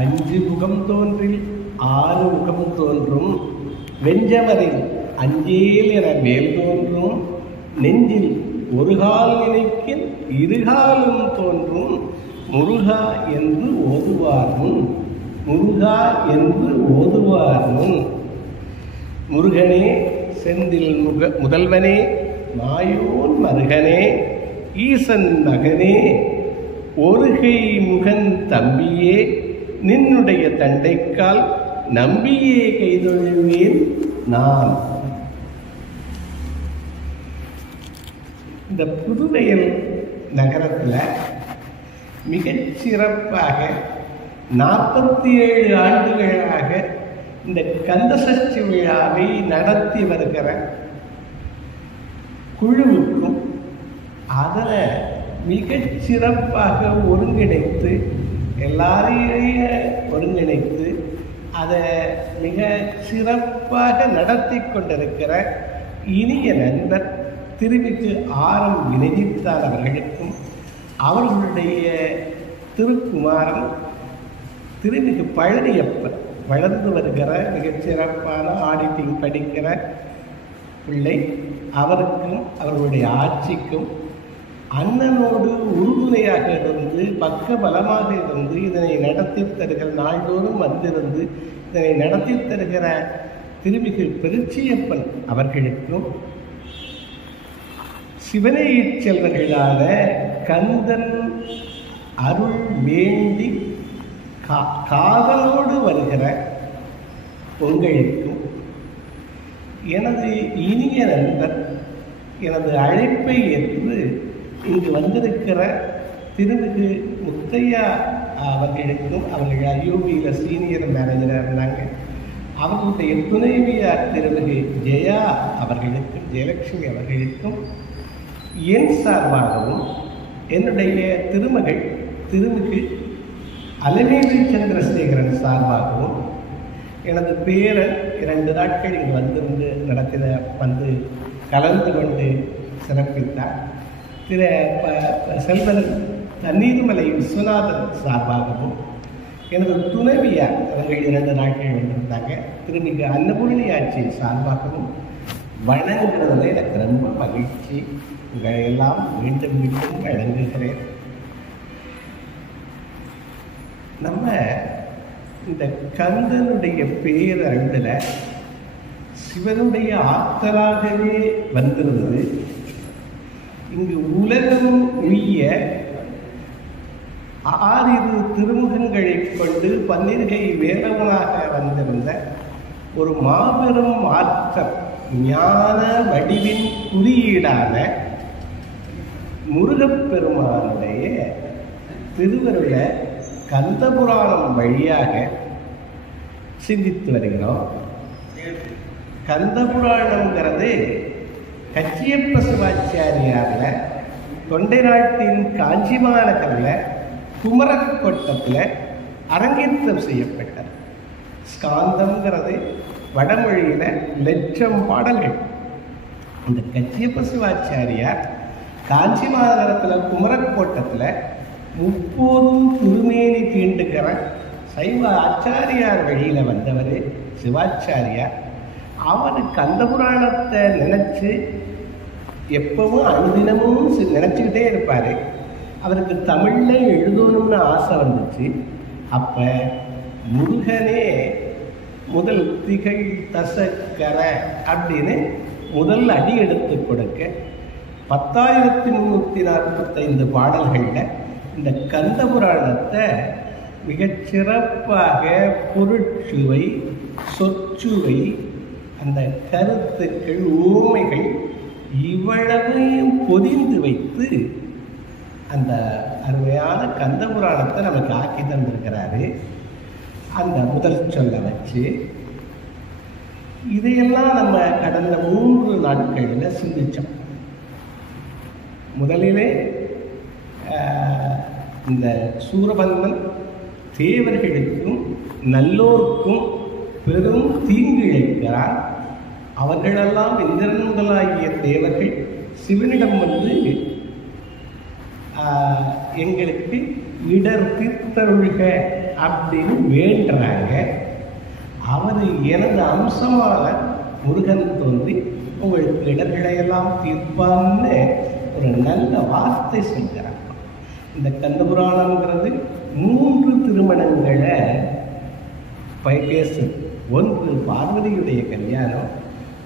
அஞ்சு முகம் தோன்றில் ஆறு முகம் தோன்றும், வெஞ்சவரில் அஞ்சேல் என மேல் தோன்றும், நெஞ்சில் ஒரு கால் நினைக்கின் இருகாலும் தோன்றும், முருகா என்று ஓதுவாரும் முருகா என்று ஓதுவாரும். முருகனே செந்தில் முதல்வனே மாயோன் மருகனே ஈசன் மகனே ஒருகை முகன் தம்பியே நின்னுடைய தண்டைக்கால் நம்பியே கைதொழுவேன் நான். இந்த புதுவையில் நகரத்தில் மிகச்சிறப்பாக 47 ஆண்டுகளாக இந்த கந்தசஷ்டி விழாவை நடத்தி வருகிற குழுவுக்கும் அதை மிகச்சிறப்பாக ஒருங்கிணைத்து எல்லாரையும் ஒருங்கிணைத்து அதை மிக சிறப்பாக நடத்தி கொண்டிருக்கிற இனிய நண்பர் திருமிகு ஆரம் வினதித்தான் அவர்களுக்கும் அவர்களுடைய திருக்குமாரன் திருமிகு பழனியப்பன் வளர்ந்து வருகிற மிகச்சிறப்பான ஆடிட்டிங் படிக்கிற பிள்ளை அவருக்கும் அவர்களுடைய ஆட்சிக்கும் அண்ணனோடு உறுதுணையாக இருந்து பக்க பலமாக இருந்து இதனை நடத்தி தருகிற நாள்தோறும் வந்திருந்து இதனை நடத்தி தருகிற திருமிகு பெருச்சியப்பன் அவர்களுக்கும் சிவனையைச் செல்வர்களான கந்தன் அருள் வேண்டி காதலோடு வருகிற உங்களுக்கும் எனது இனிய நண்பர் எனது அழைப்பை ஏற்று இங்கு வந்திருக்கிற திருமிகு முத்தையா அவர்களுக்கும் அவர்கள் ஐயோபியில் சீனியர் மேனேஜராக இருந்தாங்க அவர்களுடைய துணைவியார் திருமிகு ஜெயா அவர்களுக்கும் ஜெயலட்சுமி அவர்களுக்கும் என் சார்பாகவும் என்னுடைய திருமகள் திருமிகு அலமேலு சந்திரசேகரன் சார்பாகவும் எனது பேரன் 2 நாட்கள் இங்கு வந்திருந்து வந்து கலந்து கொண்டு சிறப்பித்தார் திரு செல்வன் தண்ணீர்மலை விஸ்வநாதன் சார்பாகவும் எனது துணைவியார் அவர்கள் 2 நாட்கள் வந்திருந்தாங்க திருமிகு அன்னபூரணி ஆட்சி சார்பாகவும் வணங்குறதுல எனக்கு ரொம்ப மகிழ்ச்சி. உங்களை எல்லாம் மீண்டும் மீண்டும் வழங்குகிறேன். நம்ம இந்த கந்தனுடைய பேரருளில் சிவனுடைய ஆற்றலாகவே வந்திருந்தது. இங்கு உலகம் உய்ய 6 திருமுகங்களை கொண்டு 12 வேலவனாக வந்திருந்த ஒரு மாபெரும் ஆற்றல் ஞான வடிவின் குறியீடான முருகப்பெருமானுடைய திருவருளை கந்தபுராணம் வழியாக சிந்தித்து வருகிறோம். கந்தபுராணங்கிறது கச்சியப்ப சிவாச்சாரியாரில் தொண்டை நாட்டின் காஞ்சி மாநகரில் குமரக்கோட்டத்தில் அரங்கேற்றம் செய்யப்பட்டது. ஸ்காந்தம்ங்கிறது வடமொழியில் 1,00,000 பாடல்கள். இந்த கச்சியப்ப சிவாச்சாரியார் காஞ்சி மாநகரத்தில் குமரக்கோட்டத்தில் 30 திருமேனி தீண்டுகிற சைவ ஆச்சாரியார் வழியில் வந்தவர் சிவாச்சாரியார். அவர் கந்தபுராணத்தை நினச்சி எப்பவும் அனுதினமும் நினச்சிக்கிட்டே இருப்பார். அவருக்கு தமிழில் எழுதணும்னு ஆசை வந்துச்சு. அப்போ முருகனே முதல் திகழ் தசக்கர அப்படின்னு முதல் அடி எடுத்து கொடுக்க 10,345 பாடல்களில் இந்த கந்தபுராணத்தை மிகச்சிறப்பாக பொருட்சுவை சொற்சுவை அந்த கருத்துக்கள் ஊமைகள் இவ்வளவையும் பொதிந்து வைத்து அந்த அருமையான கந்தபுராணத்தை நமக்கு ஆக்கி தந்திருக்கிறாரு. அந்த முதல் சொல்ல வச்சு இதையெல்லாம் நம்ம கடந்த 3 நாட்களில் சிந்திச்சோம். முதலிலே இந்த சூரபன்மன் தேவர்களுக்கும் நல்லோருக்கும் பெரும் தீங்கு இழைக்கிறார். அவர்களெல்லாம் இந்திரன் முதலாகிய தேவர்கள் சிவனிடம் வந்து எங்களுக்கு இடர் தீர்த்தருள்க அப்படின்னு வேண்டுறாங்க. அவர் எனது அம்சமான முருகன் தோன்றி உங்களுக்கு இடர்களையெல்லாம் தீர்ப்பான்னு ஒரு நல்ல வார்த்தை சொல்கிறார். இந்த கந்தபுராணங்கிறது 3 திருமணங்களை பேசு. ஒன்று பார்வதியுடைய கல்யாணம்,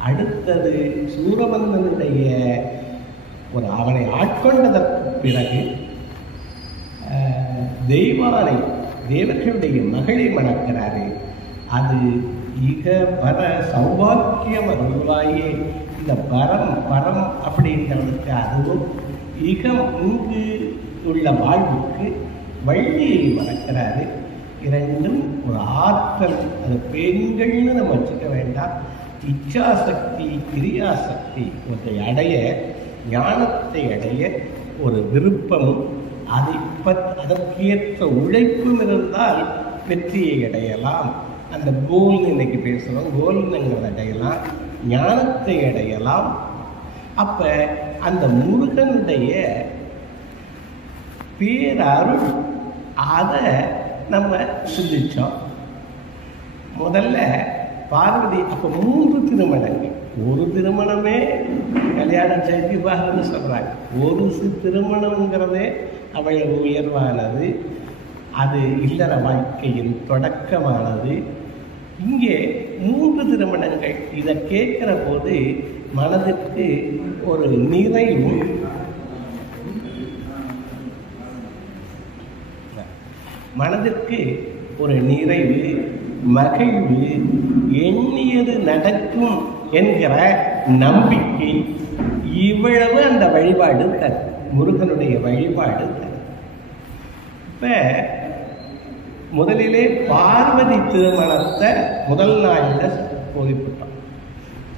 அடுத்தது சூரபந்தனுடைய அவனை ஆட்கொண்டதற்கு பிறகு தெய்வானை தேவர்களுடைய மகளை மணக்கிறாரு. அது இக பர சௌபாக்கியம் அருள்வாயே. இந்த பரம் அப்படிங்கிறதுக்கு அதுவும் இகம் இங்கு உள்ள வாழ்வுக்கு வள்ளியை மணக்கிறாரு. இரண்டும் ஒரு ஆற்றல். அது பெண்கள்னு நம்ம வச்சுக்க வேண்டாம். இச்சாசக்தி கிரியாசக்தி ஒன்றை அடைய, ஞானத்தை அடைய ஒரு விருப்பமும் அதற்கேற்ற உழைப்பும் இருந்தால் வெற்றியை அடையலாம். அந்த கோல்னு இன்னைக்கு பேசுகிறோம், கோல்னுங்கிறத அடையலாம், ஞானத்தை அடையலாம். அப்ப அந்த முருகனுடைய பேரருள் அதை நம்ம சிந்திச்சோம். முதல்ல பார்வதி அப்போ 3 திருமணங்கள். ஒரு திருமணமே கல்யாணம் செய்வாங்கன்னு சொல்றாங்க. ஒரு திருமணம்ங்கிறதே அவ்வளவு உயர்வானது. அது இல்லற வாழ்க்கையின் தொடக்கமானது. இங்கே 3 திருமணங்கள். இதை கேட்கிற போது மனதிற்கு ஒரு நிறைவு, மகிழ்வு, எண்ணியது நடக்கும் என்கிற நம்பிக்கை, இவ்வளவு அந்த வழிபாடு தரும். முருகனுடைய வழிபாடு தரும். இப்ப முதலிலே பார்வதி திருமணத்தை முதல் நாளில் போதிவிட்டோம்.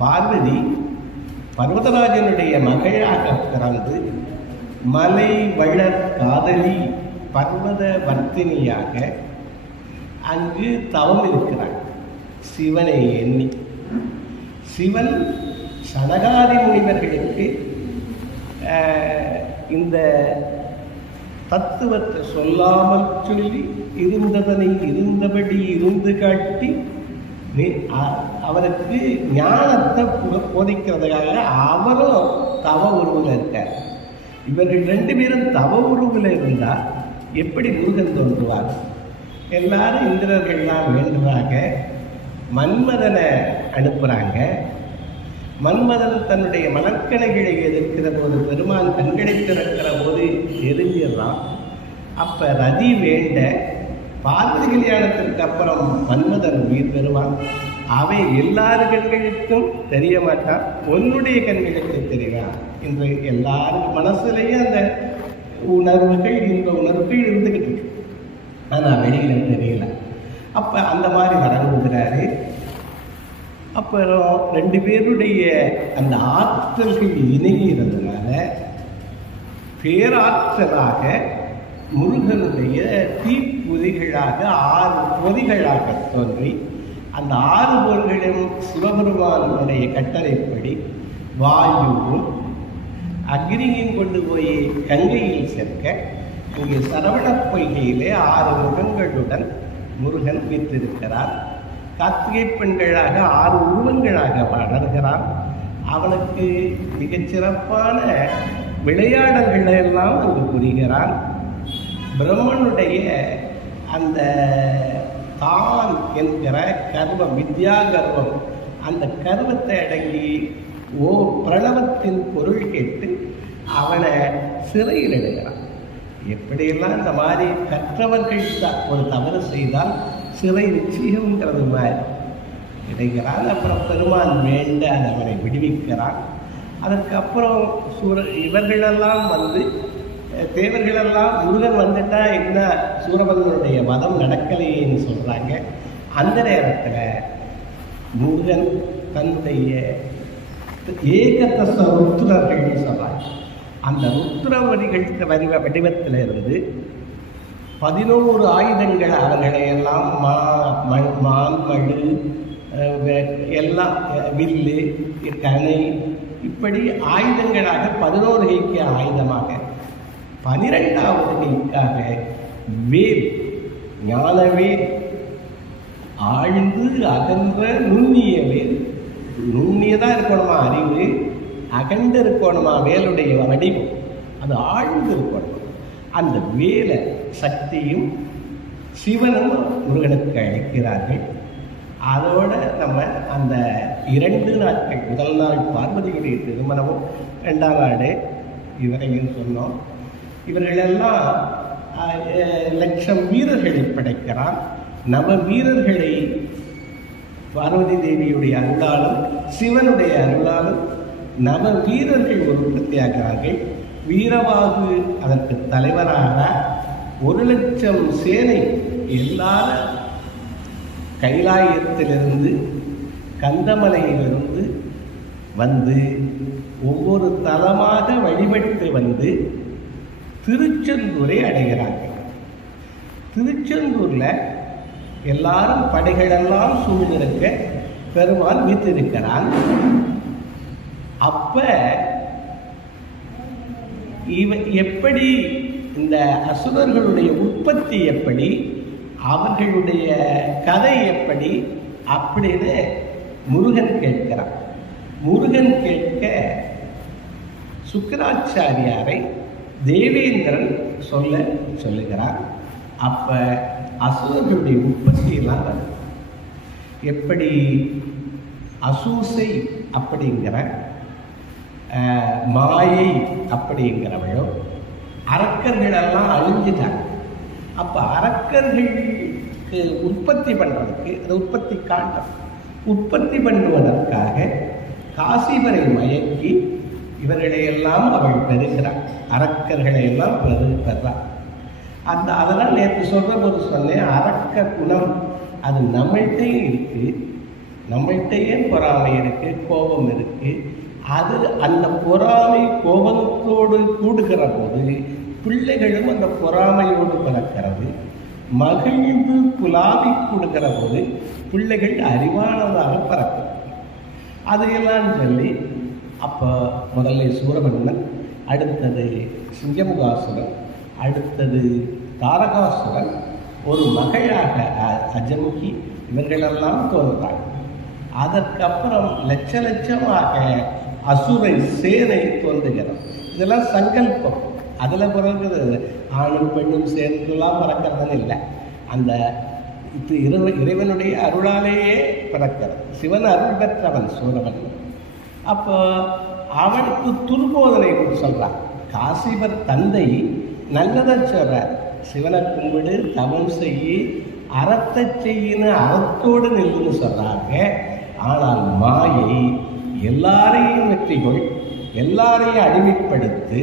பார்வதி பர்வதராஜனுடைய மகளாக பிறந்து மலை வளர் காதலி பர்வத வர்த்தினியாக அங்கு தவம் இருக்கிறார். சிவனை எண்ணி சிவன் சனகாதி முனிவர்களுக்கு இந்த தத்துவத்தை சொல்லாமல் சொல்லி இருந்ததனை இருந்தபடி இருந்து காட்டி அவருக்கு ஞானத்தை போதிக்கிறதுக்காக அவரும் தவ உருவில் இருக்கார். இவர்கள் 2 பேரும் தவ உருவில் இருந்தால் எப்படி முருகன் தோன்றுவார்? எல்லாரும் இந்திரர்கள்லாம் வேண்டுறாங்க. மன்மதனை அனுப்புகிறாங்க. மன்மதன் தன்னுடைய மலர்கணைகளை எதிர்க்கிற போது பெருமான் கண்களை திறக்கிற போது எரிஞ்சிடறான். அப்போ ரதி வேண்ட பார்வதி கல்யாணத்திற்கு அப்புறம் மன்மதன் உயிர் பெறுவான். அவை எல்லாரு கண்களுக்கும் தெரிய மாட்டான், உன்னுடைய கண்களுக்கு தெரிவான். இன்று எல்லாரும் மனசுலேயே அந்த உணர்வுகள், இந்த உணர்வுகள் இருந்துக்கிட்டு இருக்கு. ஆனால் வெளியில தெரியல. அப்போ அந்த மாதிரி வரங்குகிறாரு. அப்புறம் 2 பேருடைய அந்த ஆற்றல்கள் இணைகிறதுனால பேராற்றலாக முருகனுடைய தீப்பொறிகளாக 6 பொறிகளாக தோன்றி அந்த 6 பொறிகளும் சிவபெருமானுடைய கட்டளைப்படி வாயுவும் அக்னியும் கொண்டு போய் கங்கையில் சேர்க்க இங்கே சரவண பொய்கையிலே 6 முகங்களுடன் முருகன் வீற்றிருக்கிறார். கார்த்திகை பெண்களாக 6 உருவங்களாக வளர்கிறான். அவனுக்கு மிகச்சிறப்பான விளையாடல்களை எல்லாம் அங்கு புரிகிறான். பிரம்மனுடைய அந்த தான் என்கிற கர்வம், வித்யா கர்வம், அந்த கர்வத்தை அடங்கி பிரணவத்தின் பொருள் கேட்டு அவனை சிறையில் இடுகிறான். எப்படியெல்லாம் இந்த மாதிரி கற்றவர்கள் ஒரு தவறு செய்தால் சிறை நிச்சயம்ங்கிறது மாதிரி இடைகிறான். அப்புறம் பெருமான் வேண்ட அவனை விடுவிக்கிறான். அதற்கப்புறம் இவர்களெல்லாம் வந்து தேவர்களெல்லாம் முருகன் வந்துட்டா என்ன சூரபந்தனுடைய வதம் நடக்கலையேன்னு சொல்றாங்க. அந்த நேரத்தில் முருகன் தன்னுடைய ஏகதச ருத்ரர்கள் சொல்றாங்க. அந்த ருத்ர வடிவத்தில் இருந்து 11 ஆயுதங்கள் அவர்களை எல்லாம் மான், மழு, எல்லாம் வில்லு, கணை, இப்படி ஆயுதங்களாக 11 கைக்கு ஆயுதமாக 12வது கைக்காக வேல் ஞானவேல், ஆழ்ந்து அகன்ற நுண்ணியவே. நுண்ணியதாக இருக்கணுமா அறிவு, அகண்டு இருக்கணுமா வேலுடைய வடிவம், அது ஆழ்ந்து இருக்கணும். அந்த வேலை சக்தியும் சிவனும் முருகனுக்கு அளிக்கிறார்கள். அதோட நம்ம அந்த 2 நாட்கள், முதல் நாள் பார்வதியுடைய திருமணமும், 2ஆம் நாள் இவரையும் சொன்னோம். இவர்களெல்லாம் லட்சம் வீரர்களை படைக்கிறான். நவ வீரர்களை பார்வதி தேவியுடைய அருளாலும் சிவனுடைய அருளாலும் நவ வீரர்கள் உற்பத்தியாகிறார்கள். வீரவாகு அதற்கு தலைவராக 1,00,000 சேனை எல்லாரும் கைலாயத்திலிருந்து கந்தமலையிலிருந்து வந்து ஒவ்வொரு தலமாக வழிபட்டு வந்து திருச்செந்தூரை அடைகிறார்கள். திருச்செந்தூர்ல எல்லாரும் படைகளெல்லாம் சூழ்ந்திருக்க பெருமாள் வீற்றிருக்கிறான். அப்ப எப்படி இந்த அசுரர்களுடைய உற்பத்தி எப்படி, அவர்களுடைய கதை எப்படி அப்படின்னு முருகன் கேட்கிறான். முருகன் கேட்க சுக்கிராச்சாரியாரை தேவேந்திரன் சொல்லுகிறார். அப்ப அசுரர்களுடைய உற்பத்தி எல்லாம் வருது. எப்படி அசூசை அப்படிங்கிற மாயை அப்படிங்கிறவளோ அரக்கர்களெல்லாம் அழிஞ்சிட்டாங்க. அப்ப அரக்கர்களுக்கு உற்பத்தி பண்றதுக்கு, அது உற்பத்தி காண்டம், உற்பத்தி பண்ணுவதற்காக காசிவரை மயக்கி இவர்களையெல்லாம் அவள் பெறுகிறார். அரக்கர்களை எல்லாம் பெறார். அதெல்லாம் நேற்று சொன்னேன். அரக்க குணம் அது நம்மள்கிட்டையும் இருக்கு. நம்மள்கிட்டயே பொறாமை இருக்கு, கோபம் இருக்கு. அது அந்த பொறாமை கோபத்தோடு கூடுகிற போது பிள்ளைகளும் அந்த பொறாமையோடு பிறக்கிறது. மகிழ்ந்து புலாவி கொடுக்கிற போது பிள்ளைகள் அறிவானதாக பிறக்கிறது. அதையெல்லாம் சொல்லி அப்போ முதல்ல சூரபன்மன், அடுத்தது சிங்கமுகாசுரன், அடுத்தது தாரகாசுரன், ஒரு மகளாக அஜமுகி, இவர்களெல்லாம் தோன்றாங்க. அதற்கப்புறம் லட்சமாக அசுரை சேனை தோன்றுகிறது. இதெல்லாம் சங்கல்பம். அதில் பிறகுது ஆணும் பெண்ணும் சேர்ந்துலாம் பிறக்கிறதுன்னு இல்லை. அந்த இறைவனுடைய அருளாலேயே பிறக்கிறது. சிவன் அருள் பெற்றவன் சூரவன். அப்போ அவனுக்கு துர்போதனை சொல்றான். காசிவர் தந்தை நல்லதை சொல்றார். சிவனை கும்பிடு, தவம் செய்யி, அறத்தை செய்யின்னு அறத்தோடு நில்லுன்னு சொல்றாங்க. ஆனால் மாயை எல்லாரையும் வெற்றிகொள், எல்லாரையும் அடிமைப்படுத்து,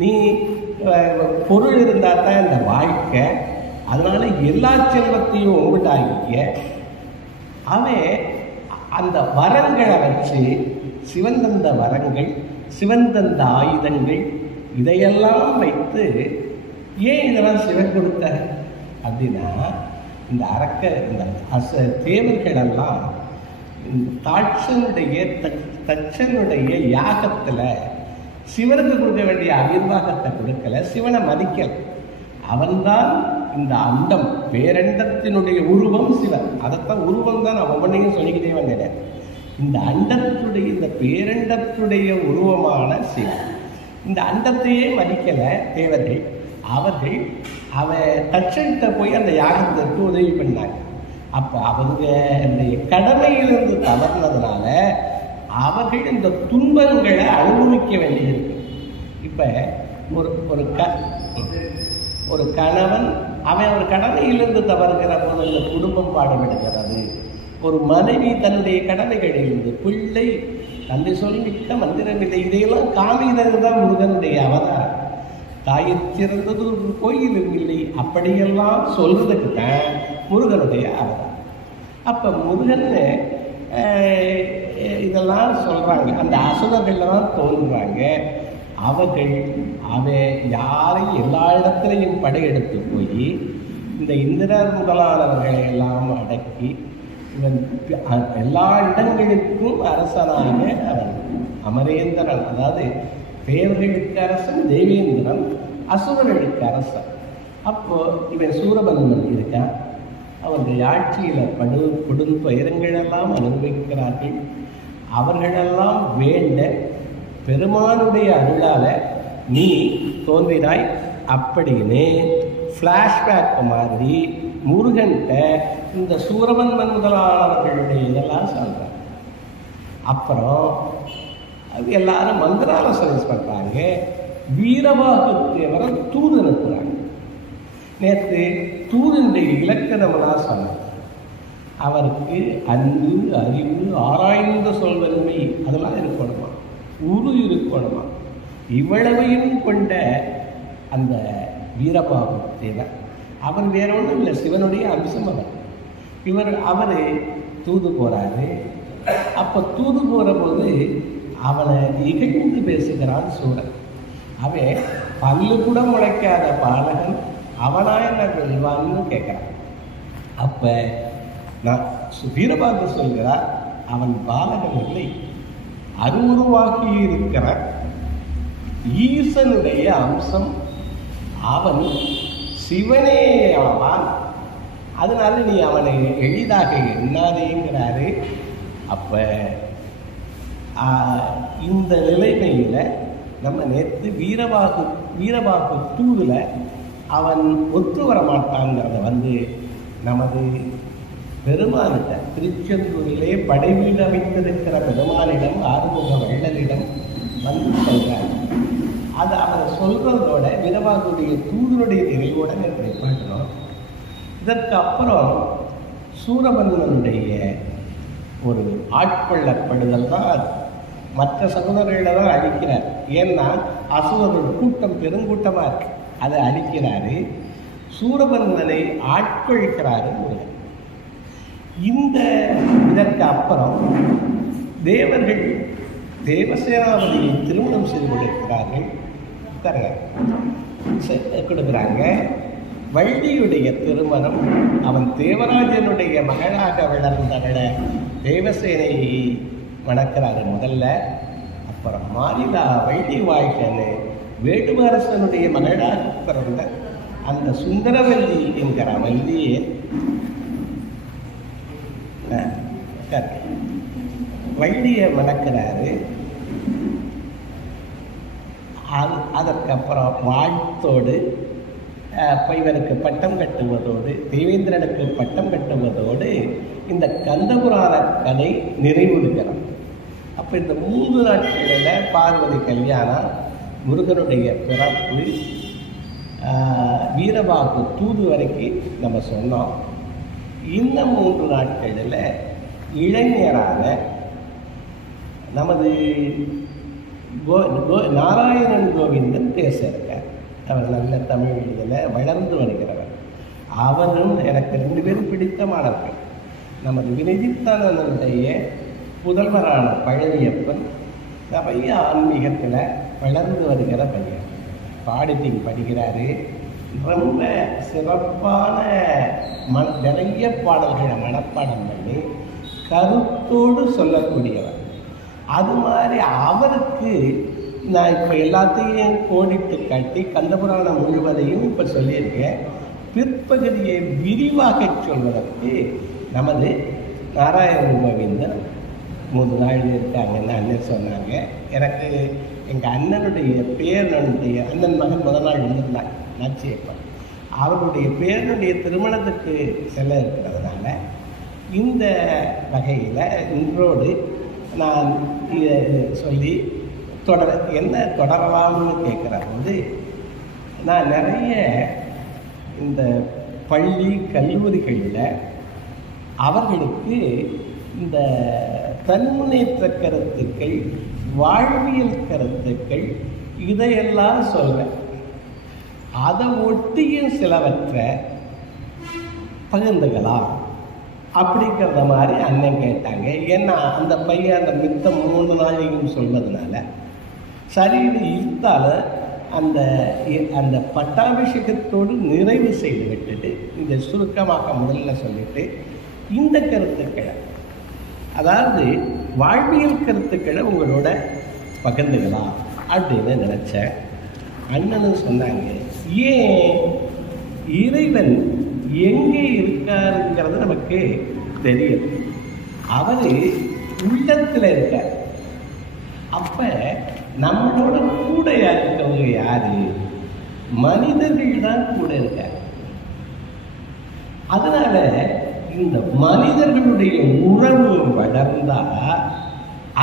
நீ பொருள் இருந்தால் தான் இந்த வாழ்க்கை, அதனால எல்லா செல்வத்தையும் உங்கள்கிட்ட அவன் அந்த வரங்களை வச்சு சிவன் தந்த வரங்கள், சிவன் தந்த ஆயுதங்கள், இதையெல்லாம் வைத்து ஏன் இதெல்லாம் சிவன் கொடுத்த அப்படின்னா, இந்த இந்த தேவர்களெல்லாம் தட்சனுடைய யாகத்தில் சிவனுக்கு கொடுக்க வேண்டிய அவிர்வாகத்தை கொடுக்கல, சிவனை மதிக்கல. அவன்தான் இந்த அண்டம், பேரண்டத்தினுடைய உருவம் சிவன். அதைத்தான் உருவம் தான் நான் ஒவ்வொன்றையும் சொல்லிக்கிட்டே வந்தேன். இந்த அண்டத்துடைய, இந்த பேரண்டத்துடைய உருவமான சிவன். இந்த அண்டத்தையே மதிக்கல தேவர்கள். அவர்கள் தட்சன்கிட்ட போய் அந்த யாகத்திற்கு உதவி பண்ணாங்க. அப்போ அவங்க இந்த கடமையிலிருந்து தவறுனதுனால அவர்கள் இந்த துன்பங்களை அனுபவிக்க வேண்டியிருக்கு. இப்போ ஒரு கணவன் அவன் ஒரு கடமையிலிருந்து தவறுகிற போது அந்த குடும்பம் பாடுபடுகிறது. ஒரு மனைவி தன்னுடைய கடமைகளிலிருந்து, பிள்ளை தந்தை சொல்மிக்க மந்திரமில்லை, இதையெல்லாம் காமிக்கிறது தான் முருகனுடைய அவதாரம். தாயை சிறந்தது ஒரு கோயிலும் இல்லை, அப்படியெல்லாம் சொல்றதுக்கு தான் முருகனுடைய அவதாரம். அப்போ முருகன் இதெல்லாம் சொல்றாங்க. அந்த அசுரர்கள்லாம் தோன்றுறாங்க. அவன் யாரையும் எல்லா இடத்துலையும் படையெடுத்து போய் இந்த இந்திரர் முதலானவர்களை எல்லாம் அடக்கி இவன் எல்லா இடங்களுக்கும் அரசனாக அவன் அமரேந்திரன், அதாவது தேவர்களுக்கு அரசன் தேவேந்திரன், அசுரர்களுக்கு அரசன். அப்போ இவன் சூரபன்மன் இருக்கான். அவருடைய ஆட்சியில் கொடும் துயரங்களெல்லாம் அனுபவிக்கிறார்கள். அவர்களெல்லாம் வேண்ட பெருமானுடைய அருளால நீ தோன்றினாய் அப்படின்னு ஃப்ளாஷ்பேக் மாதிரி முருகன்கிட்ட இந்த சூரபன்மன் முதலானவர்களுடைய இதெல்லாம் சொல்கிறார். அப்புறம் அது எல்லாரும் மந்திராலோசனை பண்ணுறாங்க. வீரபாகு தேவரை தூது அனுப்புகிறாங்க. நேற்று தூதினுடைய இலக்கணம்லாம் சொன்னார். அவருக்கு அன்பு, அறிவு, ஆராய்ந்த சொல்வன்மை அதெல்லாம் இருக்கணுமா, உரு இருக்கணுமா. இவ்வளவையும் கொண்ட அந்த வீரபாகு தேவர் அவர் வேற ஒன்றும் இல்லை, சிவனுடைய அம்சம் அவர். அவர் தூது போகிறாரு. அப்போ தூது போகிற போது அவனை இகழ்ந்து பேசுகிறான் சூரன். அவன் பல்லு கூட முளைக்காத பாலகன் அவனா என்ன வெல்வான்னு கேட்குறான். அப்போ நான் வீரபாகு சொல்கிறார், அவன் பாலகன் இல்லை, அருவுருவாகி இருக்கிற ஈசனுடைய அம்சம், அவன் சிவனே ஆவான். அதனால நீ அவனை எளிதாக எண்ணாதேங்கிறாரு. அப்போ இந்த நிலைமையில் நம்ம நேற்று வீரபாகு தூதில் அவன் ஒத்து வர மாட்டாங்கிறத நமது பெருமானிட்ட திருச்செந்தூரிலே படைவீடு அமைத்திருக்கிற பெருமானிடம் ஆறுமுக வள்ளலிடம் சொல்கிறார். அது அவரை சொல்கிறதோட வீரபாகுடைய தூதனுடைய நிறைவோட எப்படி பார்க்கிறோம். இதற்கு அப்புறம் சூரபன்மனுடைய ஒரு ஆட்கொள்ளப்படுதல் தான் மற்ற சகோதரர்களை தான் அழிக்கிறார். ஏன்னா அசுரர்கள் கூட்டம் பெருங்கூட்டமாக இருக்கு, அதை அழிக்கிறாரு. சூரபன்மனை ஆட்கொள்கிறாரு முருகன். இதற்கு அப்புறம் தேவர்கள் தேவசேனாவதியை திருமணம் செய்து கொடுக்கிறாங்க. வள்ளியுடைய திருமணம், அவன் தேவராஜனுடைய மகளாக வளர்ந்தவளை தேவசேனையை மணக்கிறாரு முதல்ல. அப்புறம் மாறிலா வள்ளி வாழ்க்கன்னு வேடுவரசனுடைய மகளாக பிறந்த அந்த சுந்தரவல்லி என்கிற வள்ளியே வள்ளியை மணக்கிறாரு. அதற்கப்புறம் வாழ்த்தோடு இவனுக்கு பட்டம் கட்டுவதோடு, தேவேந்திரனுக்கு பட்டம் கட்டுவதோடு இந்த கந்தபுராண கதை நிறைவுறுகிறான். அப்போ இந்த 3 நாட்களில் பார்வதி கல்யாணம், முருகனுடைய பிறப்பு, வீரபாகு தூது வரைக்கும் நம்ம சொன்னோம். இந்த 3 நாட்களில் இளைஞரான நமது நாராயணன் கோவிந்தன் பேச இருக்கார். அவர் நல்ல தமிழ் இதில் வளர்ந்து வருகிறவர். அவரும் எனக்கு 2 பேரும் பிடித்தமானவர்கள். நமது வினிதித்தானனுடைய புதல்வரான பழனியப்பன் நிறைய ஆன்மீகத்தில் வளர்ந்து வருகிற பையன். பாடிட்டிங் படிக்கிறாரு. ரொம்ப சிறப்பான நிறைய பாடல்களை மனப்பாடம் பண்ணி கருத்தோடு சொல்லக்கூடியவர். அது மாதிரி அவருக்கு நான் இப்போ எல்லாத்தையும் கோடிட்டு கட்டி கந்தபுராணம் முழுவதையும் இப்போ சொல்லியிருக்கேன். பிற்பகுதியை விரிவாக சொல்வதற்கு நமது நாராயணன் கோவிந்தன் 3 நாள் இருக்காங்கன்னு அண்ணன் சொன்னாங்க. எனக்கு எங்கள் அண்ணனுடைய பேரனுடைய அண்ணன் மகன் முதல் நாள் வந்திருந்தாங்க நாச்சியப்பன். அவருடைய பேரனுடைய திருமணத்துக்கு செல்ல இருக்கிறதுனால இந்த வகையில் இன்றோடு நான் சொல்லி தொடரலாம்னு கேட்குற போது, நான் நிறைய இந்த பள்ளி கல்லூரிகளில் அவர்களுக்கு இந்த தன்முனைத்த கருத்துக்கள், வாழ்வியல் கருத்துக்கள் இதையெல்லாம் சொல்கிறேன். அதை ஒட்டியும் சிலவற்றை பகிர்ந்துக்கலாம் அப்படிங்கிறத மாதிரி அண்ணன் கேட்டாங்க. ஏன்னா அந்த பையன் அந்த மித்த 3 நாளையும் சொல்வதனால சரின்னு இருந்தாலும் அந்த பட்டாபிஷேகத்தோடு நிறைவு செய்து விட்டுட்டு இந்த சுருக்கமாக முதல்ல சொல்லிட்டு இந்த கருத்துக்களை, அதாவது வாழ்வியல் கருத்துக்களை உங்களோட பகிர்ந்துக்கலாம் அப்படின்னு நினச்சேன். அண்ணனும் சொன்னாங்க, ஏன் இறைவன் எங்கே இருக்காருங்கிறது நமக்கு தெரியும். அவரு உள்ளத்துல இருக்கார். அப்ப நம்மளோட கூட இருக்கவங்க யாரு? மனிதர்கள் தான் கூட இருக்கார். அதனால இந்த மனிதர்களுடைய உறவு வளர்ந்தா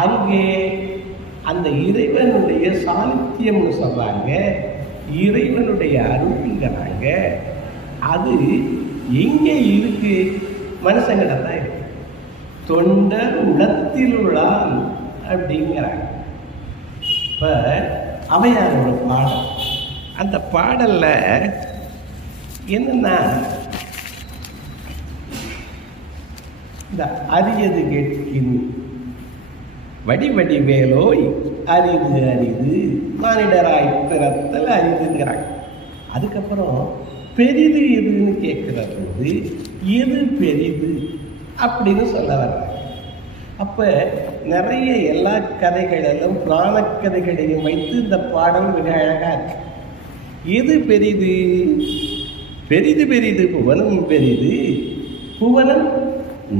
அங்கே அந்த இறைவனுடைய சாநித்தியம்னு சொல்றாங்க, இறைவனுடைய அருள்ங்கிறாங்க. அது எங்கே இருக்கு? மனுஷங்கிட்ட தான் இருக்கு. தொண்டர் உளத்தில் உள்ளான் அப்படிங்கிறாங்க. இப்ப அவையாரோட பாடல், அந்த பாடல்ல என்னன்னா, இந்த அரியது கேட்கின் வடிவடி வேலோய் அரிது அரிது மானிடராய் பிறத்தல் அரிதுங்கிறாங்க. அதுக்கப்புறம் பெரிது எதுன்னு கேட்கிற போது எது பெரிது அப்படின்னு சொல்ல வர்றாங்க. அப்ப நிறைய எல்லா கதைகளிலும் புராண கதைகளையும் வைத்து இந்த பாடல் மிக அழகா இருக்கு. எது பெரிது? பெரிது பெரிது புவனம் பெரிது, புவனம்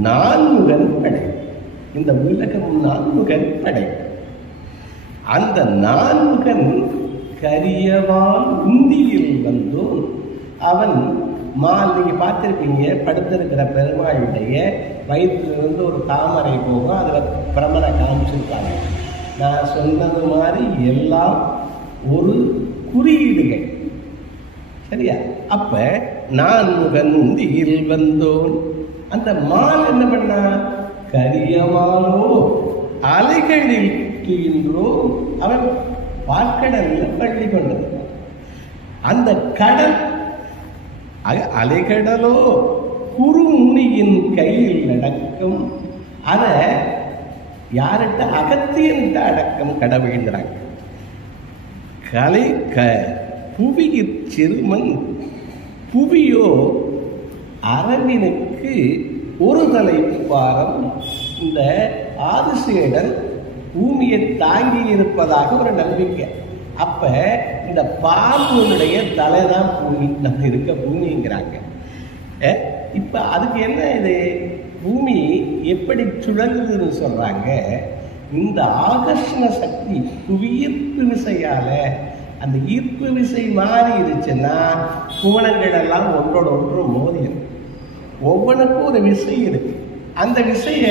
நான்முகன் படை. இந்த உலகம் நான்முகன் படை. அந்த நான்முகன் கரியவான் உந்தியில் வந்தோன் அவன் மால். நீங்க பார்த்திருப்பீங்க, படுத்திருக்கிற பெருமாளுடைய வயிற்றிலிருந்து ஒரு தாமரை போகும், அதுல பிரமனை காமிச்சிருப்பாங்க. நான் சொன்னது மாதிரி எல்லாம் ஒரு குறியீடுகள், சரியா? அப்ப நான்முகன் உந்தியில் வந்தோன். அந்த மால் என்ன பண்ணா? கரியமானோ அலைகளில் கீழோ அவன் பார்க்கடல்ல பள்ளி கொண்டது. அந்த கடல் அலைகடலோ குறுமுனியின் கையில் அடக்கம். அத யார்கிட்ட? அகத்தியன்கிட்ட அடக்கம் கடவுள்கிறாங்க. புவியிற் சிறுமன் புவியோ அரவினுக்கு ஒரு தலை பாரம். இந்த ஆதிசேடன் பூமியை தாங்கி இருப்பதாக ஒரு நம்பிக்கை. அப்ப இந்த பாம்புடைய தலைதான் பூமி, நம்ம இருக்க பூமிங்கிறாங்க. இப்ப அதுக்கு என்ன இது? பூமி எப்படி சுழங்குதுன்னு சொல்றாங்க. இந்த ஆகர்ஷண சக்தி புவியீர்ப்பு விசையால, அந்த ஈர்ப்பு விசை மாறி இருந்துச்சுன்னா புவனங்கள் எல்லாம் ஒன்றோட ஒன்று மோதிடும். ஒவ்வொன்றுக்கும் ஒரு விசை இருக்கு. அந்த விசைய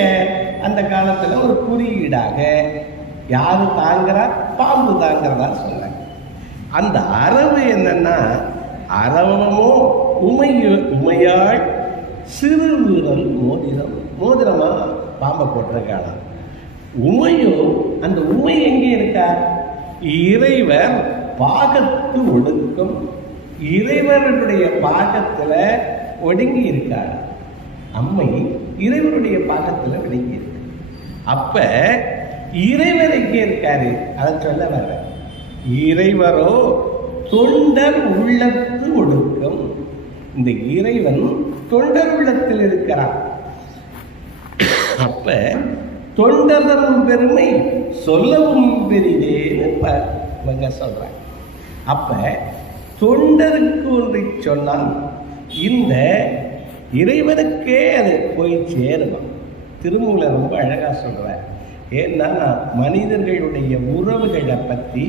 அந்த காலத்துல ஒரு குறியீடாக யாரு தாங்கிறா? பாம்பு தாங்கிறதா சொன்னாங்க. அந்த அரவு என்னன்னா, அரவமோ உமையாள் சிறு வீரல் மோதிரம். மோதிரமா பாம்பை போட்டிருக்காங்க. உமையோ, அந்த உமை எங்கே இருக்கா? இறைவர் பாகத்து ஒடுக்கம். இறைவருடைய பாகத்துல ஒடுங்கி இருக்காள் அம்மை. இறைவருடைய பாகத்துல ஒடுங்கி இருக்கு. அப்ப இறைவர் எங்கே இருக்காரு? அதை சொல்ல வர்ற. இறைவரோ தொண்டர் உள்ளத்து ஒடுக்கம். இந்த இறைவன் தொண்டர் உள்ளத்தில் இருக்கிறான். அப்ப தொண்டரும் பெருமை சொல்லவும் பெரிதேன்னு சொல்றாங்க. அப்ப தொண்டருக்கு ஒன்றை சொன்னால் இந்த இறைவனுக்கே அது போய் சேரணும். திருமூலர் ரொம்ப அழகா சொல்றார். ஏன்னா மனிதர்களுடைய உறவுகளை பற்றி,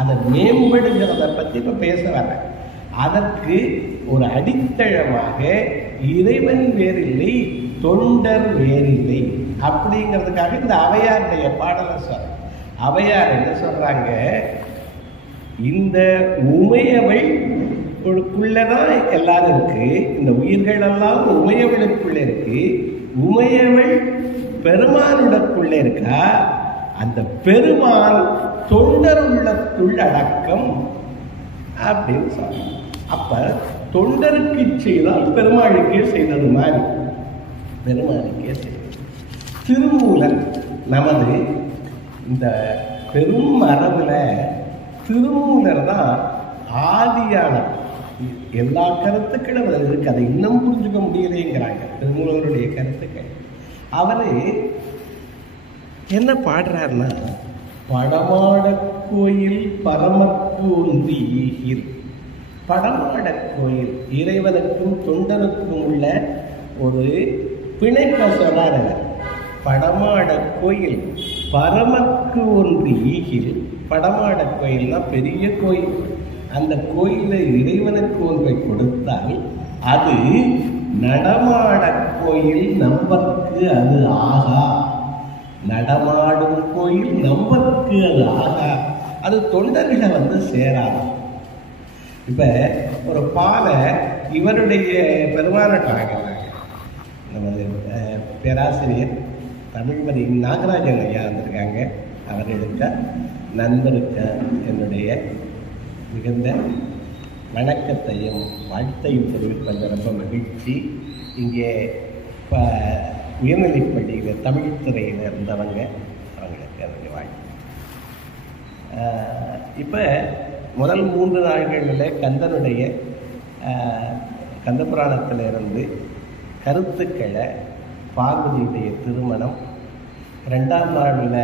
அதை மேம்படுகிறத பற்றி இப்ப பேச வரேன். அதற்கு ஒரு அடித்தளமாக இறைவன் வேறில்லை, தொண்டர் வேறில்லை அப்படிங்கிறதுக்காக இந்த அவையாருடைய பாடலை சொல்ற. அவையார் என்ன சொல்றாங்க? இந்த உமையவள் உள்ளதான் எல்லாரும் இருக்கு. இந்த உயிர்கள் எல்லாம் உமையவளுக்குள்ள இருக்கு. உமையவள் பெருமானுடக்குள்ள இருக்கா. அந்த பெருமான் தொண்டர் உள்ளத்துள் அடக்கம் அப்படின்னு சொல்றாங்க. அப்ப தொண்டருக்கு செய்தால் பெருமாளுக்கே செய்தது மாதிரி பெருமாளுக்கே செய்தது. திருமூலன் நமது இந்த பெரும் மரபுல திருமூலர் தான் ஆதியான எல்லா கருத்துக்களும் அதில் இருக்கு. அதை இன்னும் புரிஞ்சுக்க முடியலைங்கிறாங்க திருமூலருடைய கருத்துக்கள். அவரு என்ன பாடுறாருன்னா, படமாட கோயில் பரமக்கு ஒன்றி படமாட கோயில் இறைவனுக்கும் தொண்டனுக்கும் உள்ள ஒரு பிணைப்பை சொல்றாரு. படமாட கோயில் பரமக்கு ஒன்று ஈகில். படமாட கோயில்னா பெரிய கோயில். அந்த கோயிலை இறைவனுக்கு ஒன்றை கொடுத்தால் அது நடமாட கோயில் நம்பர்க்கு அது ஆகா. நடமாடும் கோயில் நம்பர்க்கு அது ஆகா. அது தொண்டர்களை வந்து சேராது. இப்ப ஒரு பாலை இவருடைய பெருமானாட்டாங்க நமது பேராசிரியர் தமிழ்மதி நாகராஜன் ஐயா வந்திருக்காங்க. அவர்களுக்கு நண்பருக்கு என்னுடைய மிகுந்த வணக்கத்தையும் வாழ்த்தையும் தெரிவிப்பது ரொம்ப மகிழ்ச்சி. இங்கே இப்போ உயர்நிலைப்பள்ளியில் தமிழ் துறையில் இருந்தவங்க, அவங்களுக்கு என்னுடைய வாழ்த்து. இப்போ முதல் 3 நாட்களில் கந்தனுடைய கந்தபுராணத்திலிருந்து கருத்துக்களை, பார்வதியுடைய திருமணம், 2ஆம் நாளில்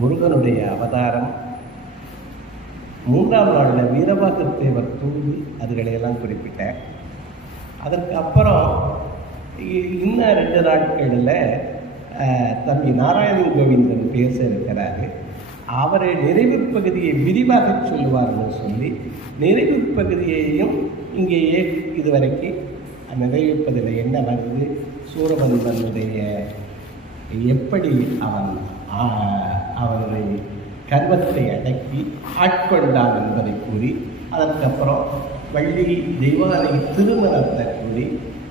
முருகனுடைய அவதாரம், 3ஆம் நாளில் வீரபாகத்தேவர் தூது, அதுகளையெல்லாம் குறிப்பிட்டேன். அதற்கு அப்புறம் இன்னும் 2 நாட்களில் தம்பி நாராயணன் கோவிந்தன் பேச இருக்கிறாரு. அவரை நிறைவு பகுதியை விரிவாக சொல்லுவார்னு சொல்லி நிறைவு பகுதியையும் இங்கேயே இதுவரைக்கும் நிறைவேற்பதில் என்ன வருது, சூரபன்மனுடைய எப்படி அவனை கர்வத்தை அடக்கி ஆட்கொண்டான் என்பதை கூறி, அதற்கப்புறம் வள்ளி தெய்வானை திருமணத்தை கூறி,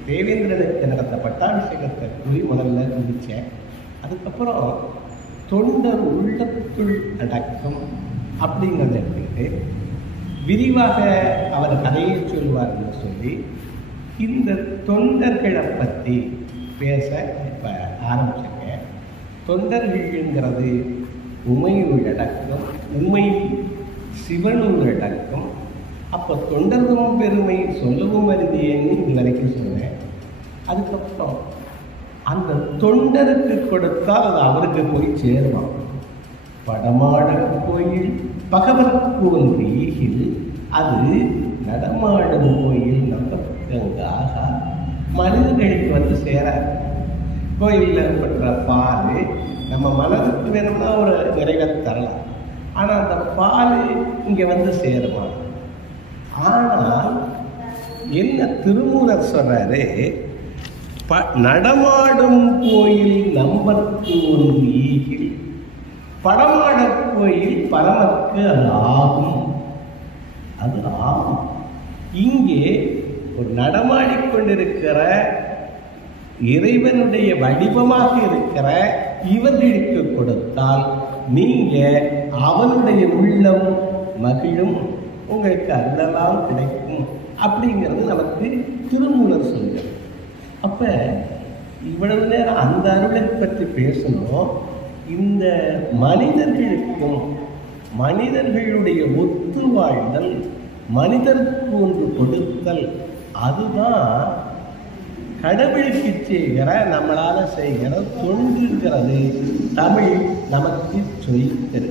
தேவேந்திரனுக்கு நடந்த பட்டாபிஷேகத்தை கூறி முதல்ல முடித்தேன். அதுக்கப்புறம் தொண்டர் உள்ளத்துள் அடக்கம் அப்படிங்கிறத எடுத்துக்கிட்டு விரிவாக அவர் கதையை சொல்வார்னு சொல்லி இந்த தொண்டர்களை பற்றி பேச இப்போ ஆரம்பிச்சிருங்க. தொண்டர்கள்ங்கிறது உமையுள் அடக்கம், உமை சிவனுள் அடக்கம். அப்போ தொண்டர்களும் பெருமை சொல்லவும் அருதியேன்னு இது வரைக்கும் சொன்னேன். அதுக்கப்புறம் அந்த தொண்டருக்கு கொடுத்தால் அது அவருக்கு போய் சேருவான். படமாட கோயில் பகவற்கு ஒன்று ஈகில் அது நடமாடும் கோயில் நமக்காக மனிதர்களுக்கு வந்து சேராது. கோயிலில் பற்ற பால் நம்ம மனதுக்கு வேணும்னா ஒரு நிறைவை தரலாம். ஆனால் அந்த பால் இங்கே வந்து சேருமா? ஆனால் என்ன திருமூலர் சொல்றாரு, நடமாடும் கோயில் நம்பர்க்கு ஒன்று ஈகில், படமாட கோயில் பரமக்கு அது ஆகும். அது ஆகும். இங்கே ஒரு நடமாடிக்கொண்டிருக்கிற இறைவனுடைய வடிவமாக இருக்கிற இவர்களுக்கு கொடுத்தால் நீங்க அவனுடைய உள்ளம் மகிழும், உங்களுக்கு அருளெல்லாம் கிடைக்கும் அப்படிங்கிறது நமக்கு திருமூலர் சொல்கிறார். அப்ப இவ்வளவு நேரம் அந்த அருளை பற்றி பேசணும். இந்த மனிதர்களுக்கும் மனிதர்களுடைய ஒத்து வாழ்தல், மனிதருக்கு ஒன்று கொடுத்தல், அதுதான் கடவுளுக்கு செய்கிற நம்மளால செய்கிற தொண்டுங்கிறது தமிழ் நமக்கு சொல்லித்தரு.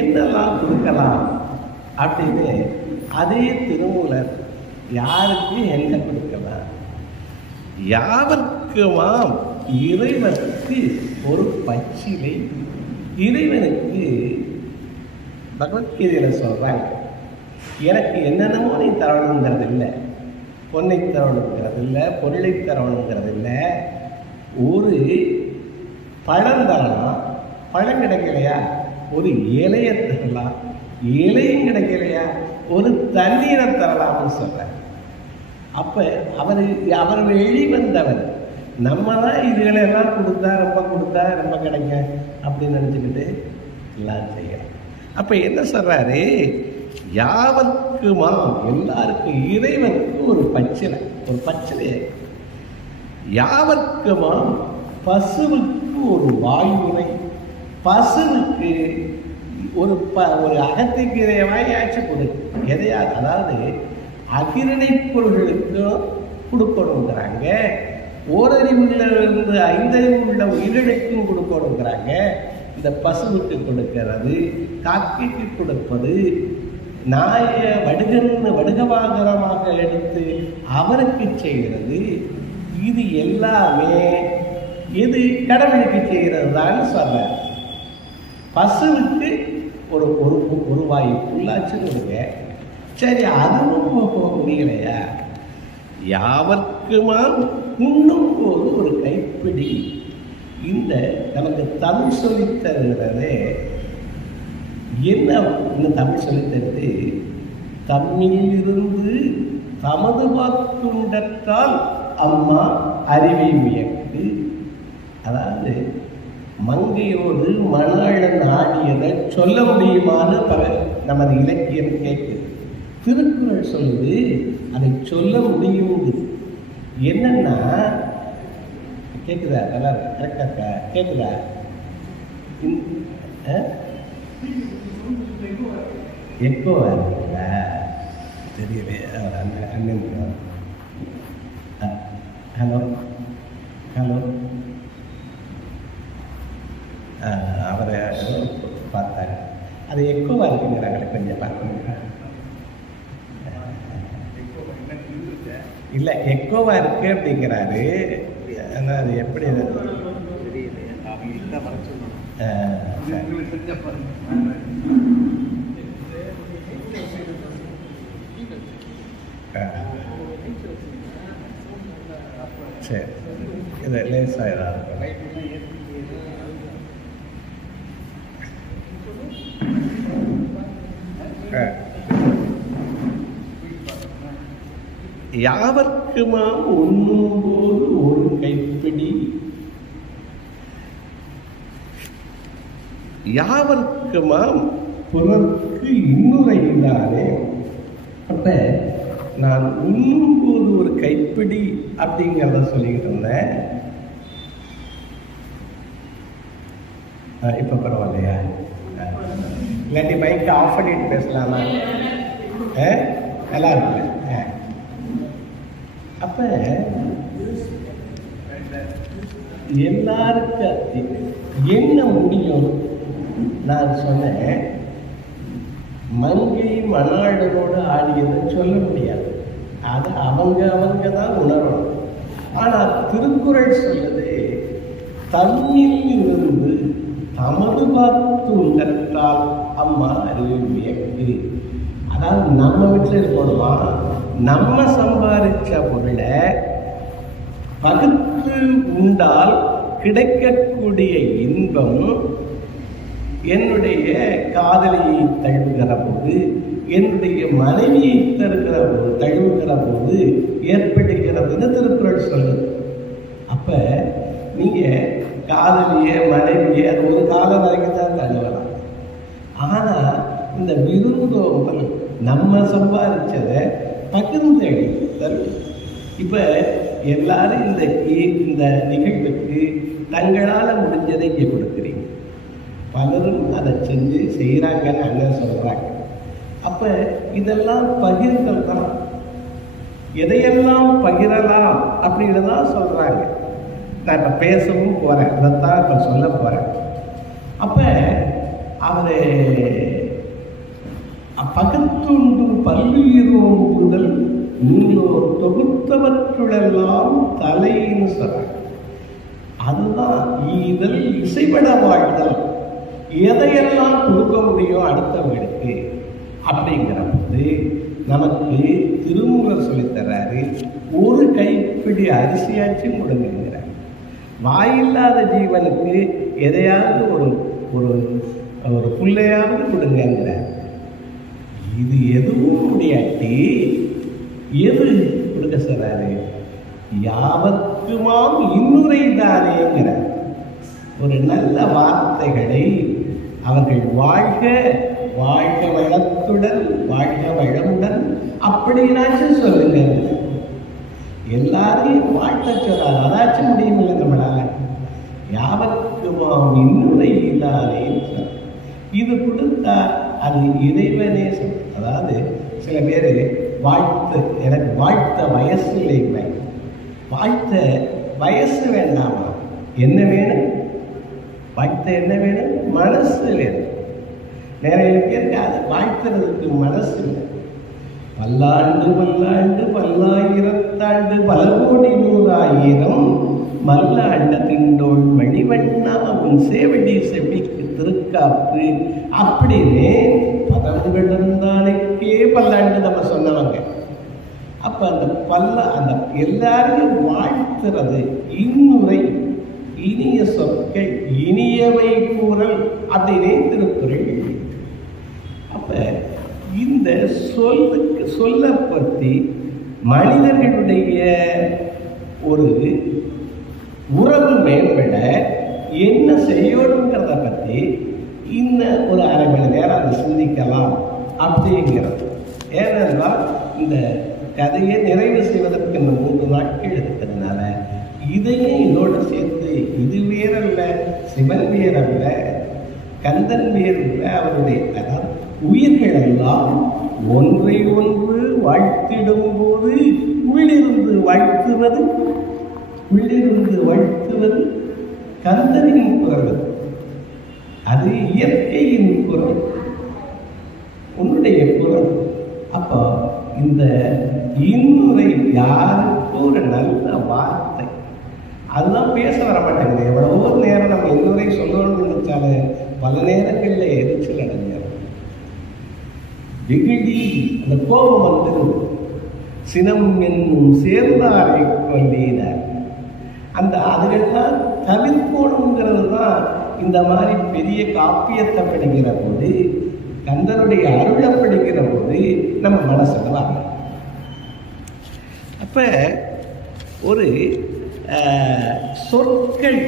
என்னெல்லாம் கொடுக்கலாம் அப்படின்னு அதே திருமூலர் யாருக்கு என்ன கொடுக்கலாம்? யாவர்க்குமாம் இறைவனுக்கு ஒரு பச்சிலை. இறைவனுக்கு பகவத்கீதையில் சொல்றாங்க, எனக்கு என்னென்னமோ நீ தரணுங்கிறது இல்லை, பொன்னை தரணுங்கிறது இல்லை, பொருளை தரணுங்கிறது இல்லை, ஒரு பழம் தரலாம், பழம் கிடைக்கலையா ஒரு இலையை தரலாம், இலையும் கிடைக்கலையா ஒரு தண்ணீரை தரலாம்னு சொல்றாங்க. அப்ப அவர் வெளிவந்தவர். நம்ம தான் இதுகளெல்லாம் கொடுத்தா ரொம்ப கிடைக்க அப்படின்னு நினச்சிக்கிட்டு எல்லாம் செய்யலாம். அப்ப என்ன சொல்றாரு, யாவர்க்குமா எல்லாருக்கும் இறைவனுக்கு ஒரு பச்சிலை, யாவர்க்குமா பசுவுக்கு ஒரு வாயுரை, பசுவுக்கு ஒரு அகத்திக்கீரை வாயாச்சு கொடு, எதையாது, அதாவது அகிரணை பொருள்களுக்கும் கொடுக்கணுங்கிறாங்க, ஓரறிவுள்ள 5 அறிவு உள்ள உயிரிழைக்கும் கொடுக்கணுங்கிறாங்க, இந்த பசுவுக்கு கொடுக்கிறது, காக்கைக்கு கொடுப்பது, நாயை வடுகவாகரமாக எடுத்து அவருக்கு செய்கிறது, இது எல்லாமே எது கடவுளுக்கு செய்கிறது தான் சொன்னார். பசுவுக்கு ஒரு வாய் புல்லாச்சுன்னு கொடுங்க, சரி அதுவும் போக முடியலையா, யாவர்க்குமா உண்ணும் போது ஒரு கைப்பிடி. இந்த நமக்கு தமிழ் சொல்லித்தருகிறதே என்ன? இன்னும் தமிழ் சொல்லித்தருது, தம்மிலிருந்து தமது வாக்குண்டற்றால் அம்மா அறிவை வியக்கு. அதாவது மங்கையோடு மணாளன் ஆடியதை சொல்ல முடியுமான்னு நமது இலக்கியம் கேட்குது. திருக்குறள் சொல்லுது அதை சொல்ல முடியும். என்னன்னா கேட்குதா? நல்லா கரெக்டாக கேட்குதா? எக்கோ இருக்குங்களா? தெரியல. அண்ணன் ஹலோ ஹலோ அவரை பார்த்தாரு. அது எக்கோவாக இருக்குங்கிறாங்களே, கொஞ்சம் பார்க்கணுங்களா? இல்லை, எக்கோவாக இருக்கு அப்படிங்கிறாரு. ஆனால் அது எப்படி சரி, இது லேசாக யாவர்க்குமாம் உண்ணும்போது ஒரு கைப்பிடி, யாவர்க்குமாம் புறக்கு இன்னுரைந்தானே. அப்ப நான் உண்ணும்போது ஒரு கைப்பிடி அப்படிங்கிறத சொல்லிக்கிட்டு இருந்தேன். இப்ப பரவாயில்லையா? இல்லாட்டி மைக் ஆஃப் பண்ணிட்டு பேசலாமா? நல்லா இருக்கு. அப்ப எல்லாருக்கும் என்ன முடியும்? நான் சொன்னேன், மங்கை மணாளனோடு ஆடியதை சொல்ல முடியாது, அது அவங்க தான் உணரணும். ஆனால் திருக்குறள் சொல்லுது, தம்மில் இருந்து தமது பார்த்து உண்டற்றால் அம்மா அறிவு வியக்கு. அதாவது நம்ம வீட்டில் இருக்கணுமா, நம்ம சம்பாதிச்ச பொருளை பகுத்து உண்டால் கிடைக்கக்கூடிய இன்பம் என்னுடைய காதலியை தழுவுகிற போது, என்னுடைய மனைவியை தழுவுகிற போது ஏற்படுகிறதுன்னு திருக்குறள் சொல்லுது. அப்ப நீங்க காதலிய மனைவியை அது ஒரு காலம் வரைக்கும் தான் தழுவலாம். ஆனா இந்த விருந்தோம்பல் நம்ம சம்பாதிச்சதை பகிர்ந்து தரும். இப்ப எல்லாரும் இந்த நிகழ்வுக்கு தங்களால் முடிஞ்சதை இங்கே கொடுக்குறீங்க, பலரும் அதை செஞ்சு செய்கிறாங்கன்னு அண்ணன் சொல்றாங்க. அப்ப இதெல்லாம் பகிர்ந்தல் தான். எதையெல்லாம் பகிரலாம் அப்படின்றதான் சொல்றாங்க. நான் இப்ப பேசவும் போறேன், அதைத்தான் இப்ப சொல்ல போறேன். அப்ப அவரு பகத்துண்டு பல்லுயிரோங்குதல் நீங்களோர் தொகுத்தவற்றுளெல்லாம் தலைன்னு சொல்றாங்க. அதுதான் ஈதல், இசைபட வாழ்தல். எதையெல்லாம் கொடுக்க முடியும் அடுத்தவங்களுக்கு அப்படிங்கிற போது நமக்கு திருமூலர் சொல்லித்தர்றாரு, ஒரு கைப்பிடி அரிசியாச்சும் கொடுங்கிறார். வாயில்லாத ஜீவனுக்கு எதையாவது ஒரு ஒரு புள்ளையாவது கொடுங்கிறார். இது எதுவும் முடியாட்டி எது கொடுக்க சொல்றாரு? யாவர்க்குமாம் இன்னுரைந்தானேங்கிறார். ஒரு நல்ல வார்த்தைகளை அவர்கள் வாழ்க வாழ்க வளத்துடன் வாழ்க வளமுடன் அப்படின்னாச்சும் சொல்லுங்க. எல்லாரையும் வாழ்த்த சொல்றாரு, அதாச்சும் முடியுமில்லை நம்மளால. யாவர்க்குமாம் இன்னுரைந்தானேன்னு சொல்ற. இது கொடுத்தா அது இறைவனே சொல். அதாவது சில பேர் வாழ்த்து, எனக்கு வாழ்த்த வயசு இல்லைங்க. வாழ்த்த வயசு வேண்டாமா? என்ன வேணும்? வாழ்த்த என்ன வேணும்? மனசு வேணும். நிறைய பேருக்கு அதை வாழ்த்துறதுக்கு மனசு இல்லை. பல்லாண்டு பல்லாண்டு பல்லாயிரத்தாண்டு பல கோடி 100,000 மல்லாண்ட திண்டோள் மணிவண்ணா உன் சேவடி செவிக்கு திருக்காப்பு அப்படின்னு பதங்கள் இருந்தானுக்கே பல்லாண்டு நம்ம சொன்னவங்க. அப்ப அந்த எல்லாரையும் வாழ்த்துறது இன்னுரை இனிய சொற்கள் இனியவை கூறல் அப்படின்னே திருக்குறள். அப்ப இந்த சொல்ல பற்றி மனிதர்களுடைய ஒரு உறவு மேம்பட என்ன செய்யணுங்கிறத பற்றி இன்னும் ஒரு அரை மணி நேரம் அதை சிந்திக்கலாம் அப்படிங்கிறது. ஏனென்றால் இந்த கதையை நிறைவு செய்வதற்கு இந்த 3 நாட்கள் இருக்கிறதுனால இதையும் இதோடு சேர்த்து இது வேறல்ல, சிவன் வேறல்ல, கந்தன் வேறல்ல, அவருடைய அதாவது உயிர்கள் எல்லாம் ஒன்றை ஒன்று வாழ்த்திடும் போது உள்ளிருந்து வாழ்த்துவது கந்தனின் குரல். அது இயற்கையின் குரல், உன்னுடைய குரல். அப்போ இந்த இன்னுரை யாருக்கு ஒரு நல்ல வார்த்தை, அதுதான் பேச வர மாட்டேங்குது. எவ்வளவோ நேரம் நம்ம இன்னுரை சொல்லணும்னு நினைச்சாலும் பல நேரங்களில் எரிச்சல் அடைஞ்சார். வெகுடி அந்த கோபம் வந்து சினம் என்னும் சேர்ந்தாரை கொள்ளினார். அந்த அதுகள்லாம் தவிர்க்கணுங்கிறது தான் இந்த மாதிரி பெரிய காப்பியத்தை படிக்கிற போது, கந்தனுடைய அருளை படிக்கிற போது நம்ம மனசுல வர. அப்ப ஒரு சொற்கள்,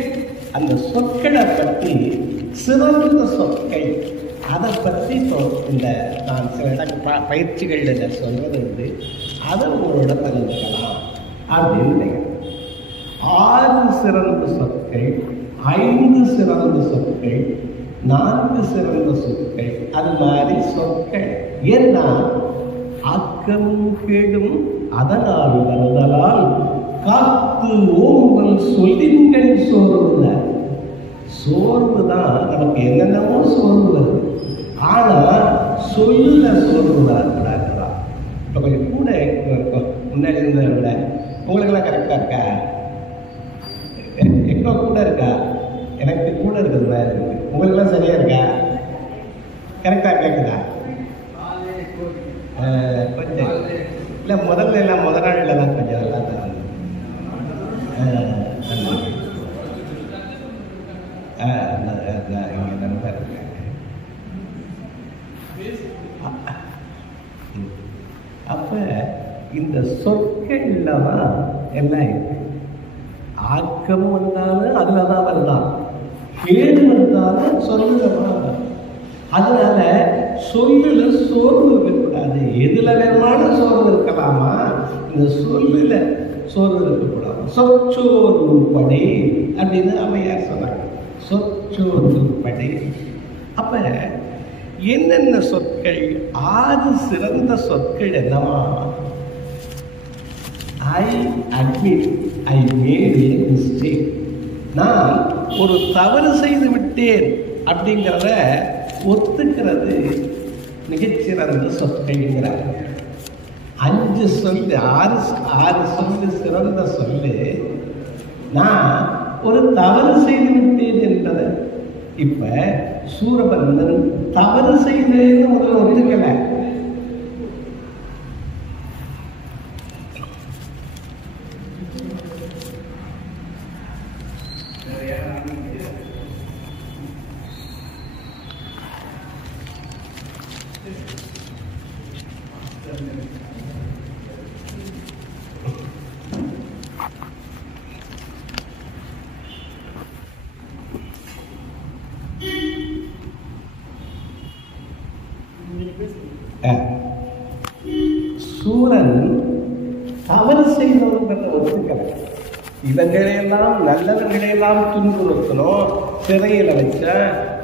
அந்த சொற்களை பற்றி சிறந்த சொற்கள் அதை பற்றி இந்த நான் சில பயிற்சிகளில் சொல்றது உண்டு. அதை உங்களோட தெரிஞ்சுக்கலாம் அப்படின்னு நினைக்கிறேன். 6 சிறந்த சொற்கள், 5 சிறந்த சொற்கள், 4 சிறந்த சொற்கள், அது மாதிரி சொற்கள். ஏன்னா ஆக்கமும் கேடும் அதனால் வருதலால் காத்து ஓம்பல் சொல்லின்கள் சோர்வுல. சோர்வு தான் நமக்கு என்னென்னமோ சோர்வு வருது. ஆனா சொல்ல சோர்வு வரக்கூடாதுதான். இப்போ கொஞ்சம் கூட இருக்கும் முன்னாடி இருந்ததை விட. உங்களுக்கெல்லாம் கரெக்டா இருக்கா? எக்கோ கூட இருக்கா? எனக்கு கூட இருக்கிறது வேற இருக்கு. உங்களுக்கெல்லாம் சரியா இருக்கா? கரெக்டா கேட்குதா? கொஞ்சம் இல்லை, முதல்ல எல்லாம் முதல் நாளில் தான் கொஞ்சம் நல்லா தான் இங்கே நல்லா இருக்காங்க. அப்ப இந்த சொற்கள்ல தான் எல்லாம் இருக்கு. ஆக்கம் வந்தாலும் அதுலதான் வரலாம், கேடு வந்தாலும் சொல்லுதான். அதனால சொல்லுல சோர்வு இருக்கக்கூடாது. எதுல வேணுமானும் சோர்வு இருக்கலாமா, இந்த சொல்லுல சோர்வு இருக்கக்கூடாது. சொற்சோர்வு படை அப்படின்னு அம்மையார் சொன்னாங்க. சொற்சோர்வு படை. அப்ப என்னென்ன சொற்கள்? 6 சிறந்த சொற்கள் என்னவா? I admit I made a mistake. நான் ஒரு தவறு செய்து விட்டேன் அப்படிங்கிறத ஒத்துக்கிறது மிகச்சிறந்த சொற்கள்ங்கிறார். 5 சொல்லு, 6 சொல்லு சிறந்த சொல்லு. நான் ஒரு தவறு செய்து விட்டேன் என்பதை. இப்ப சூரபந்தன் தவறு செய்தேன்னு முதல்ல ஒத்துக்கல. சூரன் தவறு செய்தவங்கிறத ஒத்துக்கல. இவங்களையெல்லாம் நல்லவர்களையெல்லாம் துன்புறுத்தணும், சிறையில வச்ச,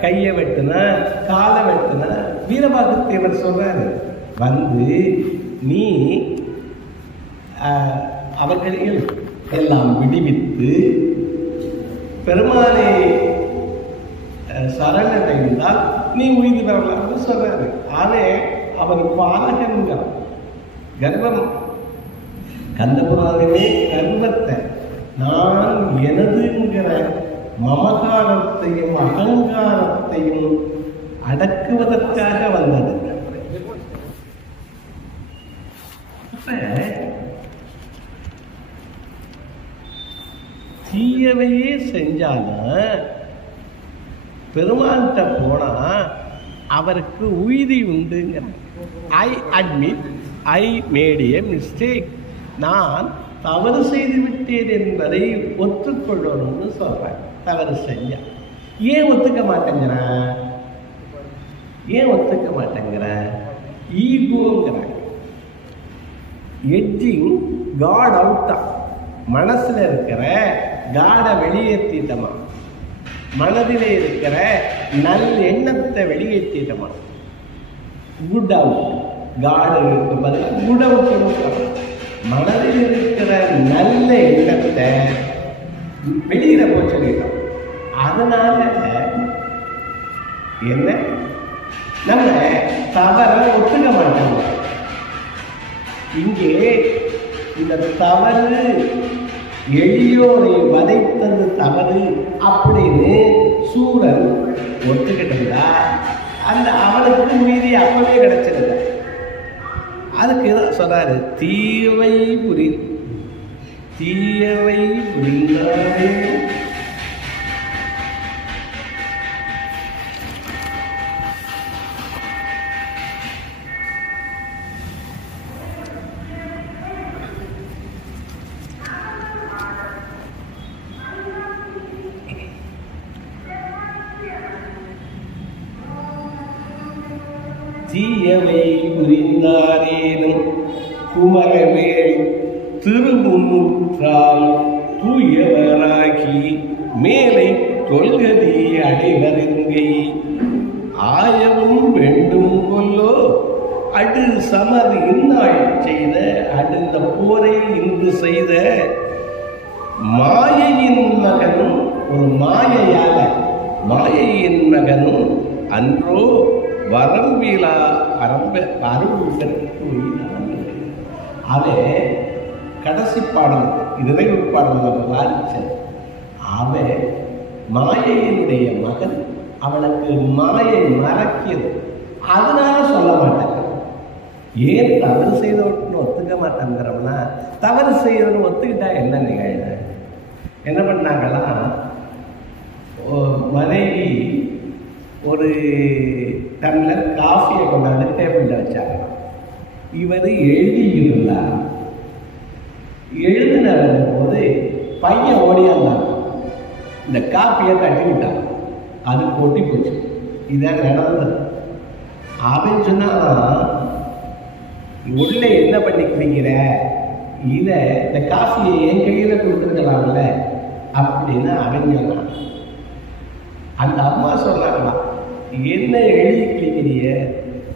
கையை வெட்டின, காலை வெட்டின. வீரபாகத்தேவர் சொல்றாரு, வந்து நீ அவர்களையும் எல்லாம் விடுவித்து பெருமானை சரணடைந்தால் நீ உயிர் வரலாம்னு சொல்றாரு. ஆனே அவர் பாலகன்கிறார். கர்வம் கந்தபுராணமே கர்வத்தை நான் எனதுங்கிற மமகாரத்தையும் அகங்காரத்தையும் அடக்குவதற்காக வந்தது. தீயவையே செஞ்சாலும் பெருமான்கிட்ட போனா அவருக்கு உய்தி உண்டுங்கிற. I admit I made a mistake. நான் தவறு செய்து விட்டேன் என்பதை ஒத்துக்கொள்ளணும்னு சொல்றேன். தவறு செஞ்ச ஏன் ஒத்துக்க மாட்டேங்கிறேன்? ஏன் ஒத்துக்க மாட்டேங்கிறேன்? ஈகோங்கிறேன். எட்ஜிங் காட் அவுட்டா. மனசுல இருக்கிற காடை வெளியேற்றிட்டமா, மனதில் இருக்கிற நல் எண்ணத்தை வெளியேற்றிட்டமா. Good out. காடு இருக்கு பதில் குட் அவுட். மனதில் இருக்கிற நல்ல எண்ணத்தை வெளியில போய் சொல்லிட்டோம். அதனால என்ன, நம்ம தவற ஒத்துக்க மாட்டோம். இங்கே இந்த தவறு எளியோரை வதைத்தது தவறு அப்படின்னு சூரன் ஒத்துக்கிட்டா அந்த அவனுக்கு மீதி அப்பவே கிடைச்சிருந்த. அதுக்கு தான் சொல்றாரு, தீயவை புரிந்தாரே தீயவை புரிந்தாரேனும் குமரவேல் திருமுன்றால் தூயவராகி மேலை தொல்கதி அடைவருங்கை ஆயவும் வேண்டும் கொல்லோ அடு சமர் இந்நாள் செய்த அடுத்த போரை இன்று செய்த மாயையின் மகனும் ஒரு மாயையால மாயையின் மகனும் அன்றோ வரம்பிலா அவன் கடைசி பாடல் நிறைவு பாடல் வாரிச்சன். அவன் மாயையினுடைய மகன், அவனுக்கு மாயை மறக்கியது. அதனால சொல்ல மாட்டாங்க. ஏன் தவறு செய்தவன்னு ஒத்துக்க மாட்டேங்கிறோம்னா, தவறு செய்யறதுன்னு ஒத்துக்கிட்டா என்ன நிகழ்வு? என்ன பண்ணாங்களாம், மனைவி ஒரு டம்ளர் காஃபியை கொண்டாந்து டேபிளில் வச்சாங்க. இவர் எழுதியிருந்தார். எழுதின போது பையன் ஓடியாந்தான், இந்த காப்பியை தட்டிவிட்டான். அது கொட்டி போச்சு. இதான் நடந்தது. அவன் சொன்னா, உள்ள என்ன பண்ணிக்கிறீங்கிற, இதை இந்த காஃபியை என் கையில் கொடுத்துருக்கலாம்ல அப்படின்னு அவன் சொன்னான். அந்த அம்மா சொல்றாங்களா, என்ன எழுதி கிழிக்கிறிய,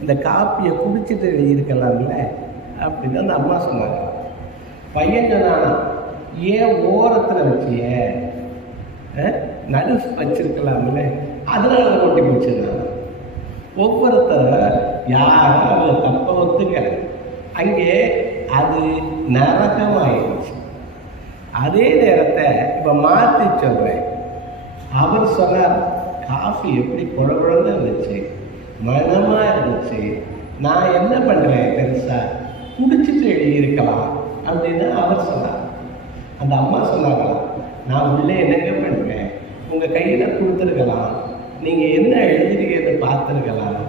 இந்த காப்பியை குடிச்சிட்டு எழுதியிருக்கலாம்ல அப்படின்னு அந்த அம்மா சொன்னாங்க. பையன் சொன்னானா, ஏன் ஓரத்தில் வச்சிய, நடு வச்சிருக்கலாம்ல, அதனால கொட்டி போச்சுருந்தாங்க. ஒவ்வொருத்தர் யாரும் அவங்க தப்ப ஒத்துக்கல. அங்கே அது நரகமாயிடுச்சு. அதே நேரத்தை இப்போ மாற்றி சொல்றேன். அவர் சொன்னார், காஃபி எப்படி குழகுழன்னு இருந்துச்சு, மனமா இருந்துச்சு, நான் என்ன பண்றேன் பெருசா, குடிச்சிட்டு எழுதியிருக்கலாம் அப்படின்னு அவர் சொன்னார். அந்த அம்மா சொன்னாங்களா, நான் உள்ளே என்னங்க பண்ணுவேன், உங்க கையில கொடுத்துருக்கலாம், நீங்க என்ன எழுதிருக்கிறது பார்த்துருக்கலாம்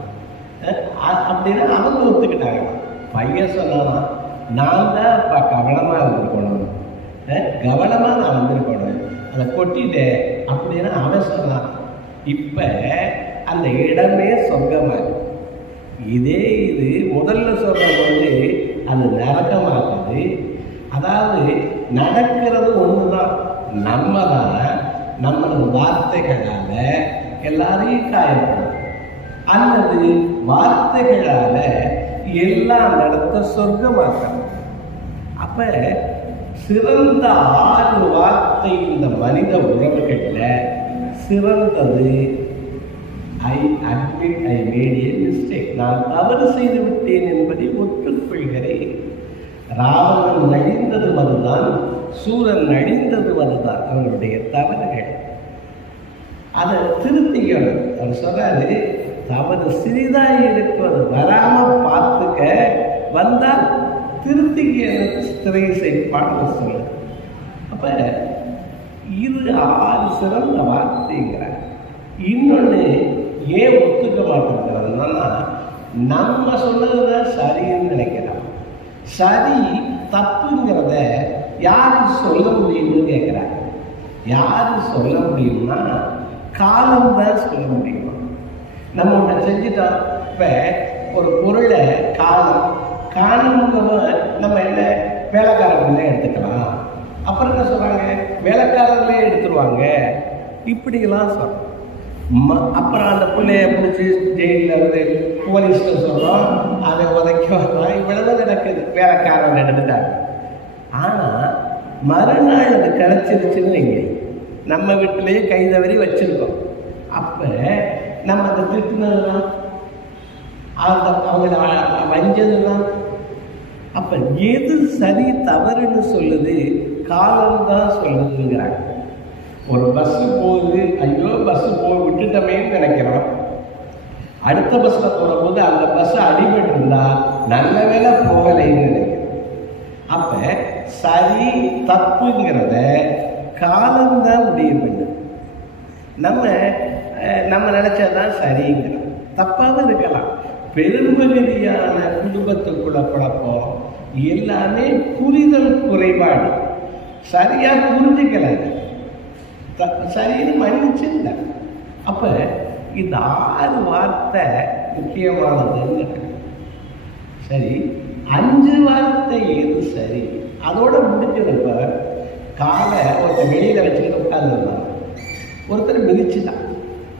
அப்படின்னு அவங்க ஒத்துக்கிட்டாங்களாம். பையன் சொன்னானா, நான் தான் இப்போ கவனமா இருந்திருக்கணும், கவனமா நான் வந்திருக்கணும், அதை கொட்டிட்டேன் அப்படின்னு அவன் சொன்னான். இப்ப அந்த இடமே சொர்க்கமா இருக்கு. இதே இது முதல்ல சொல்றது அது நரகமாகுது. அதாவது நடக்கிறது ஒண்ணுதான், நம்ம தான் நம்மளது வார்த்தைகளால எல்லாரையும் காயப்படும், அல்லது வார்த்தைகளால எல்லாம் நடத்த சொர்க்கமாக்கணும். அப்ப சிறந்த 6 வார்த்தை இந்த மனித உறவுகள்ல சிறந்தது I admit I made a mistake, நான் தவறு செய்து விட்டேன் என்பதை ஒற்றுக்கொள்கிறேன். ராவணன் அழிந்ததும் அதுதான், சூரன் அழிந்ததும் அதுதான், அவனுடைய தவறுகள். அதை திருத்திக்கணும். அவர் சொல்றாரு, தவறு சிறிதாக இருக்கிறது, வராம பார்த்துக்க, வந்தால் திருத்திக்க திரை செய்ப்பான்னு சொல்ல. அப்ப இது 6 சிறந்த வார்த்தைங்கிறார். இன்னொன்று ஏன் ஒத்துக்க மாட்டேங்கிறதுனா, நம்ம சொன்னதுதான் சரின்னு நினைக்கிறோம். சரி தப்புங்கிறத யாரு சொல்ல முடியும்னு கேட்குறாங்க. யாரு சொல்ல முடியும்னா காலம்தான் சொல்ல முடியுமா. நம்ம ஒன்றை செஞ்சுட்டோம். இப்போ ஒரு பொருளை காலம்ங்கிறவன் நம்ம என்ன வேலைக்காரர்களே எடுத்துக்கலாம். அப்புறம் என்ன சொல்கிறாங்க, வேலைக்காரர்களே எடுத்துருவாங்க இப்படிலாம் சொல்கிறோம். அப்புறம் அந்த பிள்ளைய பிடிச்சி ஜெயிலில் வந்து போலீஸ்ல சொல்கிறோம், அதை உதைக்க வர்றோம். இவ்வளவு நடக்குது, வேலைக்காரன் எடுத்துட்டாங்க. ஆனால் மறுநாள் அது கிடச்சிருச்சுன்னு வைங்க, நம்ம வீட்டிலேயே கைதவறி வச்சுருக்கோம். அப்போ நம்ம அதை திட்டுனதுதான், அவங்கள வஞ்சதுதான். அப்போ எது சரி தவறுன்னு சொல்லுது, காலம்தான் சொல்லுதுங்கிறாங்க. ஒரு பஸ்ஸு போகுது, ஐயோ பஸ்ஸு விட்டுட்டோமேன்னு நினைக்கிறோம். அடுத்த பஸ்ஸில் போகும்போது அந்த பஸ்ஸை அடிபட்டு இருந்தா நல்ல வேலை போகலைன்னு நினைக்கிறோம். அப்போ சரி தப்புங்கிறத காலம்தான் முடிவு பண்ணு. நம்ம நினைச்சதான் சரிங்கிறோம். தப்பாக இருக்கலாம். பெரும்பகுதியான குடும்பத்துக்குள்ள குழப்பம் எல்லாமே புரிதல் குறைபாடு. சரியா புரிஞ்சுக்கல, சரின்னு மன்னிச்சுங்க. அப்ப இந்த 6 வார்த்தை முக்கியமானதுன்னு. சரி, 5 வார்த்தை எது சரி, அதோட முடிஞ்சதுப்ப காலை ஒருத்தர் வெளியில வச்சுக்கிட்டு உட்காந்துருந்தான். ஒருத்தர் மிதிச்சுட்டான்.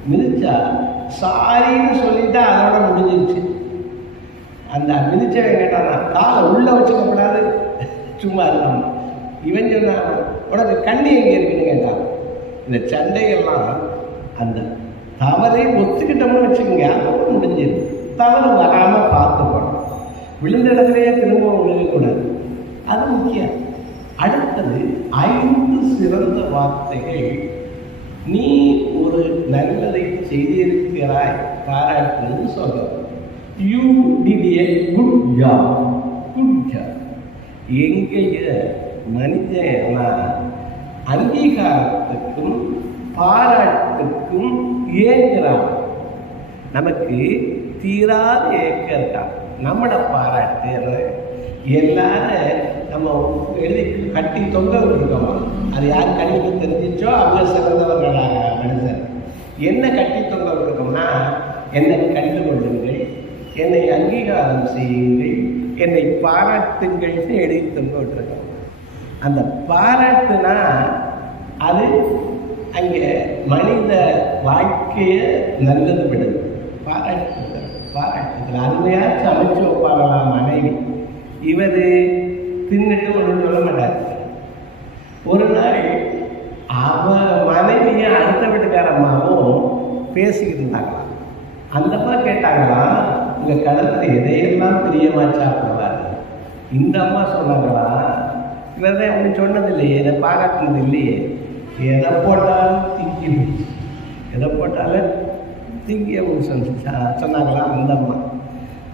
மிதிச்சா சாரின்னு சொல்லிட்டா அதோட முடிஞ்சிருச்சு. அந்த மிதிச்சவன் கேட்டானா, காலை உள்ள வச்சுக்கப்படாது, சும்மா இருக்கான். இவன் சொன்னான், உனக்கு கண்ணி எங்க இருக்குன்னு கேட்டான். இந்த சண்டையெல்லாம் அந்த தவறை ஒத்துக்கிட்டோம்னு வச்சுக்கோங்க, அதோட முடிஞ்சிடும். தவறு வராம பார்த்துக்கணும். விழுந்த இடத்துலயே திரும்ப விழுகக்கூடாது, அது முக்கியம். அடுத்தது 5 சிறந்த வார்த்தைகள். நீ ஒரு நல்லதை செய்திருக்கிறாய், பாராட்டுன்னு சொல்ற. You did a good job. Good job. எங்கேய மனிதனா அங்கீகாரத்துக்கும் பாராட்டுக்கும் ஏங்குறான். நமக்கு தீராத ஏக்கம் இருக்கான். நம்மளை பாராட்டு எல்லாரும் நம்ம எழுதி கட்டி தொங்க விட்டுருக்கோமா, அது யார் கண்டிப்பு தெரிஞ்சிச்சோ அவங்க சிறந்தவர்களாக மனுஷன். என்ன கட்டி தொங்க விட்டுருக்கோம்னா, என்னை கண்டு கொள்ளுங்கள், என்னை அங்கீகாரம் செய்யுங்கள், என்னை பாராட்டுங்கள்னு எழுதி தொங்க விட்டுருக்கோம். அந்த பாராட்டுனா அது அங்கே மனித வாழ்க்கையை நல்லது விடுது. பாராட்டுகள் அருமையாக அமைச்சு வைப்பாங்களாம் மனைவி. இவர் தின்னுட்டு ஒன்றும் சொல்ல மாட்டார். ஒரு நாள் மனைவியை அடுத்த வீட்டுக்கார அம்மாவும் பேசிக்கிட்டு இருந்தாங்களாம். அந்த அம்மா கேட்டாங்களாம், உங்கள் கணவர் எதையெல்லாம் பிரியமா சாப்பிடுவார்? இந்த அம்மா சொன்னாங்களா, இவர் தான் அப்படி சொன்னது இல்லையே, எதை பாராட்டுனது இல்லையே, எதை போட்டாலும் திங்கி எதை போட்டாலும் திங்கிய சொன்னாங்களா அந்த அம்மா.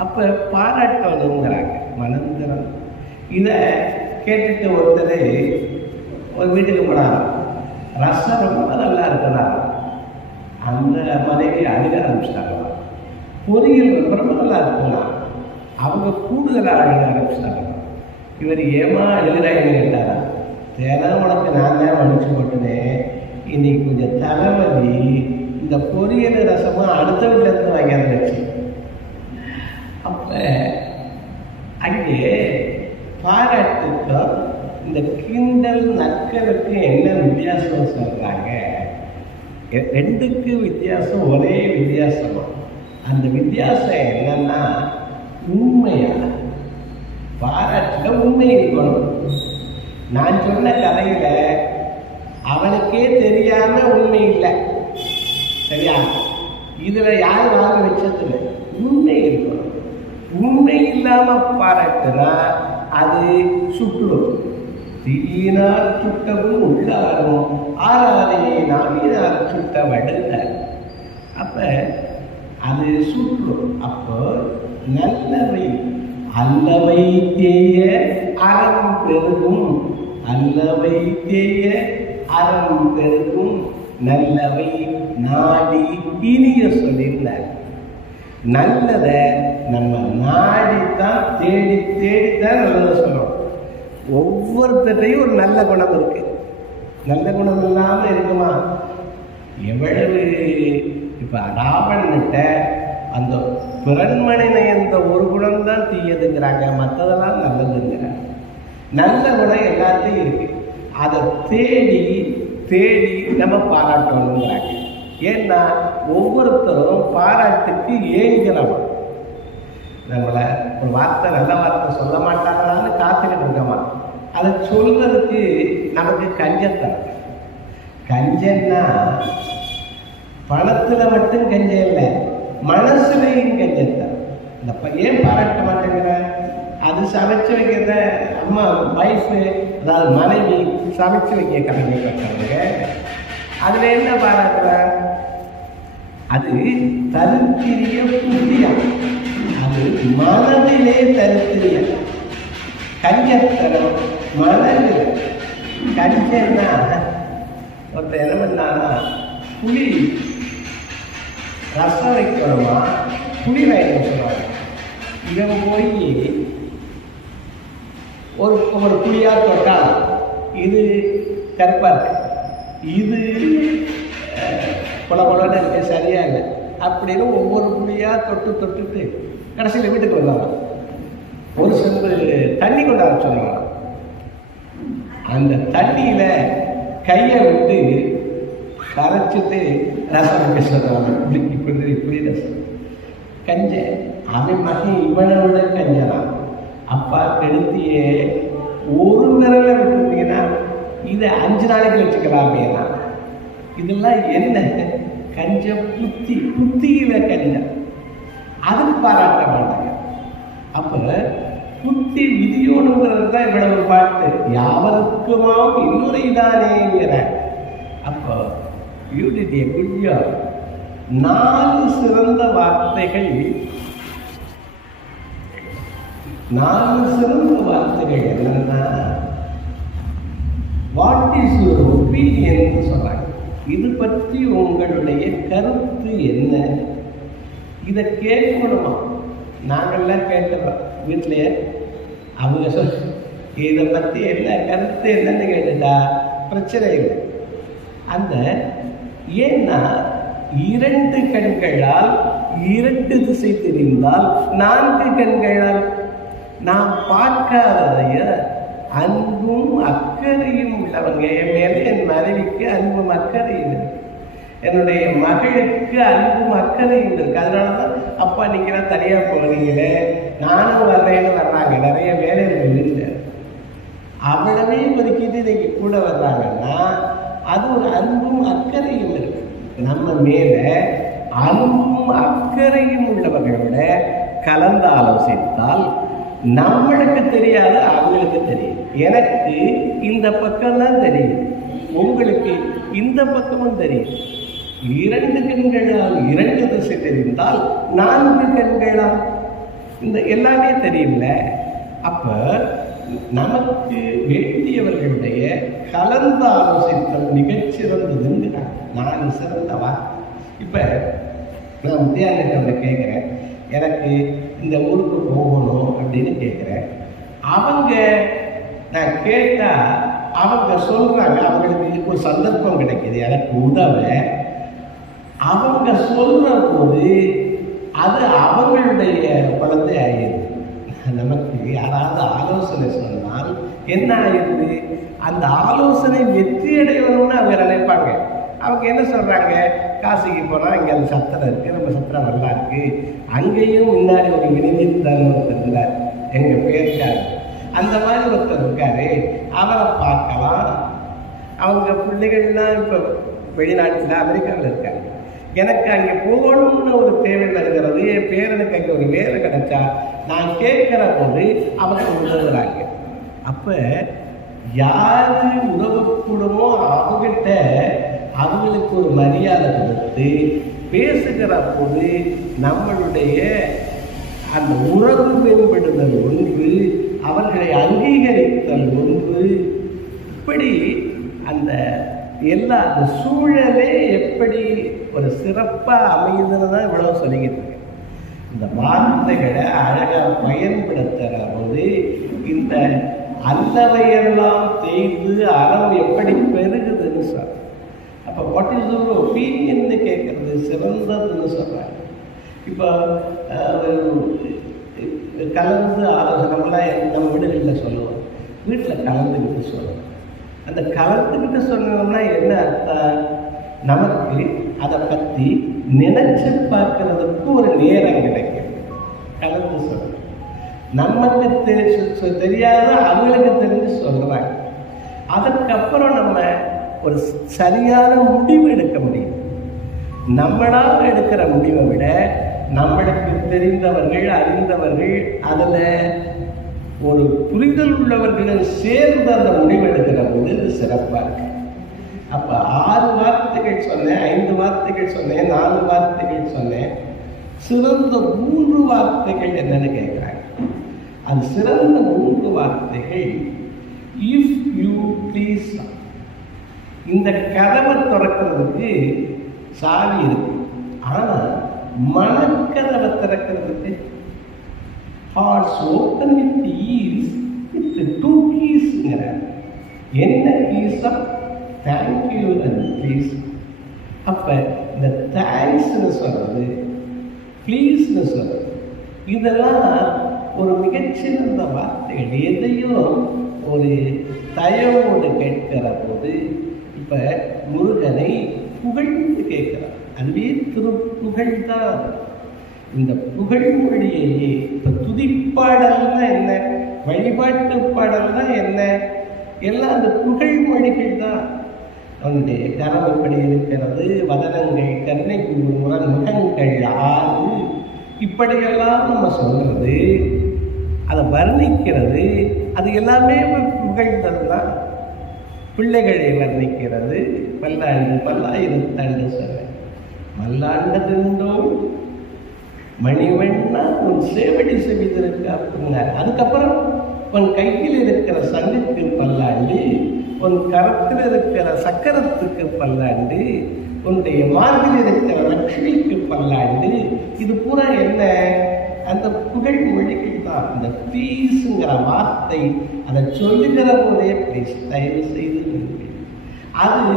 அப்போ பாராட்டணுங்கிறாங்க மனந்திரம். இதை கேட்டுட்டு ஒருத்தர் ஒரு வீட்டுக்கு போனாங்க, ரசம் ரொம்ப நல்லா இருக்குதா. அந்த மனைவி அழுக ஆரம்பிச்சிட்டாங்களா. பொரியல் ரொம்ப நல்லா இருக்குங்களா. அவங்க கூடுதலாக அழுக ஆரம்பிச்சிட்டாங்க. இவர் ஏமா அழுகிறாயின்னு கேட்டாரா, தினம் உனக்கு நான் தான் மன்னிச்சு போட்டுனேன், இன்னைக்கு கொஞ்சம் தலைவலி, இந்த பொரியல் ரசமும் அடுத்த வீட்டிலேருந்து வாங்கியாச்சு. அப்போ அங்கே பாராட்டுக்கும் இந்த கிண்டல் நக்கலுக்கு என்ன வித்தியாசம் சொல்கிறாங்க? 2க்கு வித்தியாசம் ஒரே வித்தியாசமா. அந்த வித்தியாசம் என்னன்னா, உண்மையா பாராட்டுல உண்மை இருக்கணும். நான் சொன்ன கதையில அவனுக்கே தெரியாம உண்மை இல்லை, சரியா? இதுல யார் வாங்க வச்சதில்லை, உண்மை இருக்கணும். உண்மை இல்லாம பாராட்டுனா அது சுற்றும். தீயினால் சுட்டவும் உள்ளாரும் ஆறாரையை நாவினால் சுட்ட வடுனார். அப்ப அது சுற்றும். அப்போ நல்லவை அல்லவை தேய அறம் பெருகும், அல்லவை தேய அறம் பெருகும், நல்லவை நாடி இனிய சொல்லியிருந்தார். நல்லதை நம்ம நாடித்தான் தேடி தேடித்தான் நல்லதை சொல்லணும். ஒவ்வொருத்தையும் ஒரு நல்ல குணம் இருக்கு. நல்ல குணம் இல்லாம இருக்குமா? எவ்வளவு இப்ப ராவணன்கிட்ட அந்த பிறன்மனினை என்ற ஒரு குணம் தான் தீயதுங்கிறாங்க, மற்றதெல்லாம் நல்லதுங்கிறாங்க. நல்ல குணம் எல்லாத்தையும் இருக்கு. அதை தேடி தேடி நம்ம பாராட்டணுங்கிறாங்க. ஏன்னா ஒவ்வொருத்தரும் பாராட்டுக்கு ஏங்குறவன். நம்மளை ஒரு வார்த்தை நல்ல வார்த்தை சொல்ல மாட்டாங்களான்னு காத்துக்கிட்டு இருக்கமா, அதை சொல்றதுக்கு நமக்கு கஞ்சத்தனம். கஞ்சன்னா பணத்துல மட்டும் கஞ்சம் இல்லை, மனசுலையும் கஞ்சத்தனம். இந்த ஏன் பாராட்ட மாட்டேங்கிற? அது சமைச்சு வைக்கிறத அம்மா வைஃபு, அதாவது மனைவி சமைச்சு வைக்க கடமைப்பட்டாங்க. அதுல என்ன பாராட்டுற? அது தருத்திரிய புத்தியம், அது மனதிலே தருத்திரிய. கஞ்சத்தனம் மனதில். கஞ்சன்னா ஒருத்தர் என்ன பண்ணானா, புளி ரசம் வைக்கணுமா, புளி வாங்கி சொல்லுவாங்க. இவன் போய் ஒரு புளியா தொட்டா இது கருப்பா இருக்கு, இது குளகுளன்னு இருக்கு, சரியா இல்லை அப்படின்னு ஒவ்வொரு புளியா தொட்டுட்டு கடைசியில் வீட்டுக்கு வந்தாங்க. ஒரு செம்பு தண்ணி கொண்டாட சொல்லுவாங்க. அந்த தண்ணியில கையை விட்டு கரைச்சிட்டு ரசம் வைக்க சொல்றாங்க. இப்படி ரசம் கஞ்ச. அவன் மகன் இவனை விட கஞ்சனான். அப்பா கெடுத்தியே ஒரு விரலை விட்டுருந்தீங்கன்னா இதை 5 நாளைக்கு வச்சுக்கலாமே. இதெல்லாம் என்ன கஞ்ச? புத்தி. புத்தியில கஞ்சம். அதுக்கு பாராட்ட மாட்டாங்க. அப்ப புத்தி விதியோடுங்கிறது தான் இவ்வளவு பாட்டு. யாவருக்குமாம் இன்னுரைதானேங்கிற. அப்போ you did a good job. 4 சிறந்த வார்த்தைகள், 4 சிறந்த வார்த்தைகள் என்னன்னா, வாட் இஸ் யுவர் ஒப்பீனியன் சொல்றாங்க. இது பற்றி உங்களுடைய கருத்து என்ன? இதை கேட்கணுமா? நாங்கள்லாம் கேட்கிறோம் வீட்டிலேயே. அவங்க இதை பற்றி என்ன கருத்து என்னன்னு கேட்டுட்டா பிரச்சனை இல்லை. அந்த ஏன்னா 2 கண்களால் 2 திசை தெரிந்தால் 4 கண்களால் நாம் பார்க்காததைய அன்பும் அக்கறையும் உள்ளவங்க. என் மேலே என் மனைவிக்கு அன்பும் அக்கறையும் இருக்கு, என்னுடைய மகளுக்கு அன்பும் அக்கறையும் இருக்கு. அதனாலதான் அப்பா நீங்க தனியா போறீங்களே, நானும் வர்றேன்னு வர்றாங்க. நிறைய வேலைகள் இல்லை, அவ்வளவே ஒதுக்கிட்டு இன்னைக்கு கூட வர்றாங்கன்னா அது ஒரு அன்பும் அக்கறையும் இருக்கு. நம்ம மேல அன்பும் அக்கறையும் உள்ளவர்களோட கலந்து ஆலோசித்தால் நம்மளுக்கு தெரியாது, அவங்களுக்கு தெரியும். எனக்கு இந்த பக்கம் தான் தெரியும், உங்களுக்கு இந்த பக்கமும் தெரியும். 2 கண்களால் 2 திசை தெரிந்தால் 4 கண்களால் இந்த எல்லாமே தெரியும்ல. அப்ப நமக்கு வேண்டியவர்களுடைய கலந்து ஆலோசித்தல் மிகச்சிறந்ததுன்னு 4 சிறந்தவா. இப்ப நான் வித்தியாசத்தை கேட்கிறேன், எனக்கு இந்த ஊருக்கு போகணும் அப்படின்னு கேட்குறேன். அவங்க நான் கேட்டா அவங்க சொல்றாங்க, அவங்களுக்கு ஒரு சந்தர்ப்பம் கிடைக்கிது எனக்கு உதவ. அவங்க சொல்ற போது அது அவங்களுடைய குழந்தை ஆயிடுது. நமக்கு யாராவது ஆலோசனை சொன்னால் என்ன ஆயிடுது, அந்த ஆலோசனை வெற்றி அடையணும்னு அவங்க நினைப்பாங்க. அவங்க என்ன சொல்றாங்க, காசிக்கு போனால் இங்கே அந்த சத்திரம் இருக்குது, நம்ம சத்திரம் நல்லா இருக்குது, அங்கேயும் முன்னாடி ஒரு வினிமித்தன் ஒருத்தர் இருந்தார், எங்கள் பேருக்காரு, அந்த மாதிரி ஒருத்தர் இருக்காரு, அவரை பார்க்கலாம். அவங்க பிள்ளைகள்லாம் இப்போ வெளிநாட்டில் அமெரிக்காவில் இருக்காங்க. எனக்கு அங்கே போகணும்னு ஒரு தேவை வருகிறது, என் பேரனுக்கு அங்கே ஒரு வேலை கிடைச்சா நான் கேட்கிற போது அவங்க உதவுறாங்க. அப்போ யாரு உதவக்கூடுமோ அவங்ககிட்ட அவங்களுக்கு ஒரு மரியாதை கொடுத்து பேசுகிற போது நம்மளுடைய அந்த உறவு மேம்படுதல் ஒன்று, அவர்களை அங்கீகரித்தல் ஒன்று, இப்படி அந்த எல்லா அந்த சூழலே எப்படி ஒரு சிறப்பாக அமையுதுன்னு தான் இவ்வளவு சொல்லிக்கிட்டு இருக்கேன். இந்த வார்த்தைகளை அழகாக பயன்படுத்துகிற போது இந்த அல்லவையெல்லாம் தேய்ந்து அறம் எப்படி பெருகுதுன்னு சொல்ற. அப்போ வாட் இஸ் ஒரு ஒப்பீனியன்னு கேட்கறது சிறந்ததுன்னு சொல்கிறாங்க. இப்போ கலந்து ஆலோசனைலாம் நம்ம வீடுகளில் சொல்லுவோம், வீட்டில் கலந்துக்கிட்டு சொல்லுவோம். அந்த கலந்துக்கிட்டு சொன்னோம்னா என்ன அர்த்தம்? நமக்கு அதை பற்றி நினைச்சு பார்க்கறதுக்கு ஒரு நேரம் கிடைக்கும். கலந்து சொல்லணும். நமக்கு தெரியாத அவங்களுக்கு தெரிஞ்சு சொல்கிறாங்க. அதுக்கப்புறம் நம்ம ஒரு சரியான முடிவு எடுக்க முடியும். நம்மளாக எடுக்கிற முடிவை விட நம்மளுக்கு தெரிந்தவர்கள் அறிந்தவர்கள் அதில் ஒரு புரிதல் உள்ளவர்களும் சேர்ந்து அந்த முடிவு எடுக்கிற போது இது சிறப்பாக இருக்கு. அப்போ 6 வார்த்தைகள் சொன்னேன், 5 வார்த்தைகள் சொன்னேன், 4 வார்த்தைகள் சொன்னேன். சிறந்த 3 வார்த்தைகள் என்னன்னு கேட்குறாங்க. அது சிறந்த 3 வார்த்தைகள் இஃப் யூ ப்ளீஸ். இந்த கதவை திறக்கிறதுக்கு சாவி இருக்கு, ஆனால் மனக்கதவை திறக்கிறதுக்கு hearts open with ease with 2 keys. என்ன keys? thank you and please. அப்ப இந்த தேங்க்ஸ்னு சொல்றது, ப்ளீஸ்னு சொல்றது, இதெல்லாம் ஒரு மிகச்சிறந்த வார்த்தைகள். எதையும் ஒரு தயவோடு கேட்கிற போது, இப்ப முருகனை புகழ்ந்து கேட்கிறார், அதுவே திருப்புகழ் தான். இந்த புகழ்மொழியையே இப்போ துதிப்பாடல்னா என்ன, வழிபாட்டு பாடல்னா என்ன, எல்லாம் அந்த புகழ்மொழிகள் தான். அவனுடைய கரம் எப்படி இருக்கிறது, வதனங்கள் கருணை முரண் முகங்கள் 6, இப்படியெல்லாம் நம்ம சொல்றது, அதை வர்ணிக்கிறது, அது எல்லாமே புகழ்ந்தது தான். பிள்ளைகளை வர்ணிக்கிறது, பல்லாண்டு பல்லாயிரத்தாண்டு சொல்ல மல்லாண்டதுண்டோ மணிவண்ணா உன் சேவடி செவிதிருக்கு அப்படின்னார். அதுக்கப்புறம் உன் கையில் இருக்கிற சங்குக்கு பல்லாண்டு, உன் கரத்தில் இருக்கிற சக்கரத்துக்கு பல்லாண்டு, உன்னுடைய மார்பில் இருக்கிற லட்சுமிக்கு பல்லாண்டு. இது பூரா என்ன? அந்த புகழ் மொழிகள் தான். அந்த ப்ளீஸுங்கிற வார்த்தை அதை சொல்லுகிற போதே ப்ளீஸ் தயவு செய்து அது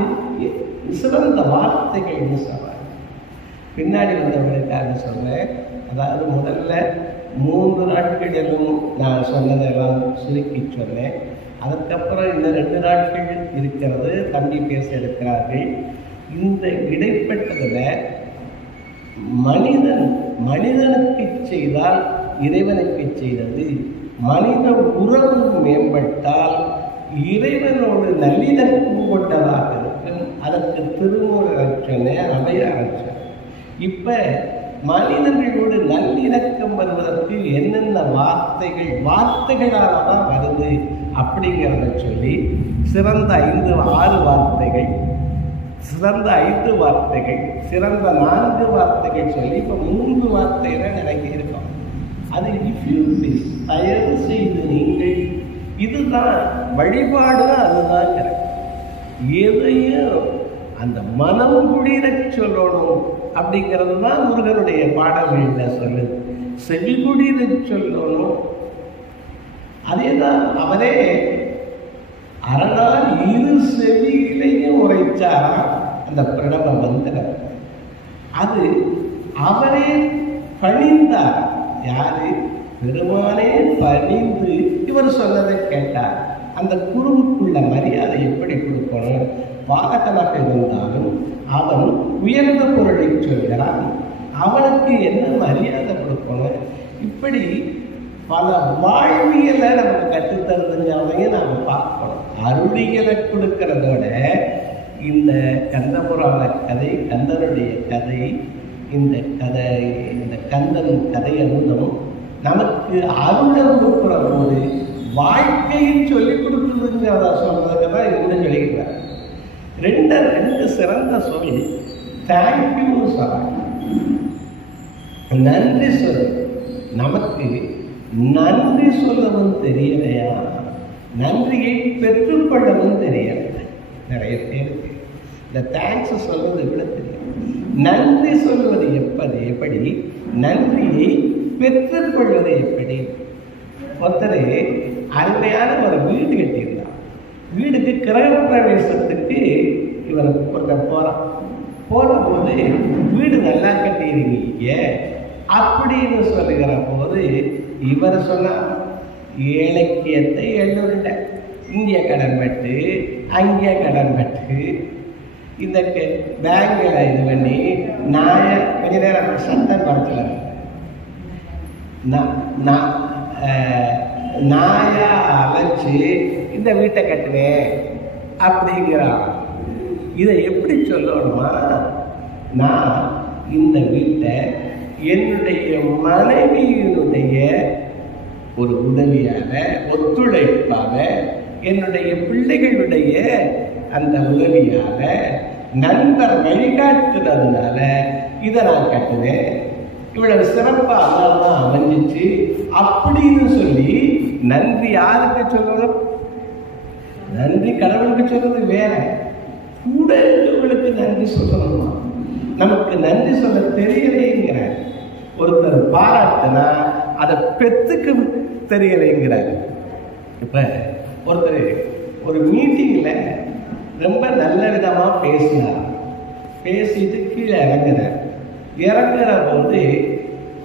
சிறந்த வார்த்தைகள்னு சொல்றாங்க. பின்னாடி வந்தவர்களுக்காக சொல்றேன். அதாவது முதல்ல 3 நாட்களிலும் நான் சொன்னதெல்லாம் சுருக்கி சொன்னேன். அதுக்கப்புறம் இந்த 2 நாட்கள் இருக்கிறது, தம்பி பேச இருக்கிறார்கள். இந்த இடைப்பட்டதில் மனிதனுக்கு செய்தால் இறைவனுக்கு செய்தது, மனித உறவு மேம்பட்டால் இறைவனோடு நல்லிணக்கம் கொண்டதாக இருக்கும். அதற்கு திருமூலர் சொன்னேன், அவையார் சொன்னேன். இப்போ மனிதர்களோடு நல்லிணக்கம் வருவதற்கு என்னென்ன வார்த்தைகளால் தான் வருது அப்படிங்கிறத சொல்லி சிறந்த 6 வார்த்தைகள், சிறந்த 5 வார்த்தைகள், சிறந்த 4 வார்த்தைகள் சொல்லி இப்போ 3 வார்த்தைகள் எனக்கு இருக்கும். அது இஃப் யூ ப்ளீஸ், தயவு செய்து நீங்கள். இதுதான் வழிபாடு, அதுதான் கரெக்ட். எதையும் அந்த மனம் குளிர சொல்லணும் அப்படிங்கிறது தான் முருகனுடைய பாடல்களில் சொல்லுது. செவிகுளிர சொல்லணும். அதே தான் அவரே அரணால் 2 செவிகளையும் உரைச்சாரா அந்த பிரணவ மந்திரம். அது அவரே பணிந்தார். யாரு? பெருமானே பணிந்து இவர் சொன்னதை கேட்டார். அந்த குருவுக்குள்ள மரியாதை எப்படி கொடுக்கணும்? பாலகனாக இருந்தாலும் அவன் உயர்ந்த பொருளை சொல்கிறான், அவனுக்கு என்ன மரியாதை கொடுக்கணும்? இப்படி பல வாழ்வியலை நமக்கு கற்றுத்தருதுங்கிறதையும் நாம் பார்க்கணும். அருளியலை கொடுக்கறதோட இந்த கந்தபுராண கதை, கந்தனுடைய கதை, இந்த கந்தன் கதை அமுதம் நமக்கு அருளை கொடுக்குற போது வாழ்க்கையில் சொல்லிக் கொடுக்குறதுங்கிறத சொல்றதுக்கு தான் இருந்து சொல்லிக்கிறார். ரெண்டு சிறந்த சொல் தேங்க்யூன்னு சொல்றாங்க. நன்றி சொல். நமக்கு நன்றி சொல்லவும் தெரியலையா, நன்றியை பெற்றுக்கொள்ளவும் தெரியல. நிறைய பேருக்கு இந்த தேங்க்ஸ் சொல்வது விட தெரியும். நன்றி சொல்வது எப்படி, நன்றியை பெற்றுக்கொள்வது எப்படி? ஒருத்தர் அருமையான ஒரு வீடு கட்டியிருந்தார். வீடுக்கு கிரக பிரவேசத்துக்கு இவர் ஒருத்தர் போன போது வீடு நல்லா கட்டியிருக்கீங்க அப்படின்னு சொல்லுகிற போது இவர் சொன்னார், இலக்கியத்தை எள்ளுருண்ட, இங்கே கடன் பட்டு அங்கே கடன் பட்டு இந்த பேங்கில் இது பண்ணி கொஞ்ச நேரம் சட்டம் குறைச்சல நாயா அழைச்சி இந்த வீட்டை கட்டுவேன் அப்படிங்கிறான். இதை எப்படி சொல்லணுமா, நான் இந்த வீட்டை என்னுடைய மனைவியினுடைய ஒரு உதவியாக, ஒத்துழைப்பாக, என்னுடைய பிள்ளைகளுடைய அந்த உதவியாக, நண்பர் வழிகாட்டுறதுனால இதை நான் கட்டுவேன். இவ்வளவு சிறப்பாக தான் அமைஞ்சிச்சு அப்படின்னு சொல்லி நன்றி யாருக்கு சொல்லணும்? நன்றி கடவுளுக்கு சொல்றது வேற, கூட இருக்கவங்களுக்கு நன்றி சொல்லணுமா? நமக்கு நன்றி சொல்ல தெரியலைங்கிற ஒருத்தர் பாராட்டுனா அதை பெற்றுக்கு தெரியலைங்கிறார். இப்ப ஒருத்தர் ஒரு மீட்டிங்ல ரொம்ப நல்ல விதமா பேசினார். பேசிட்டு கீழே இறங்குற போது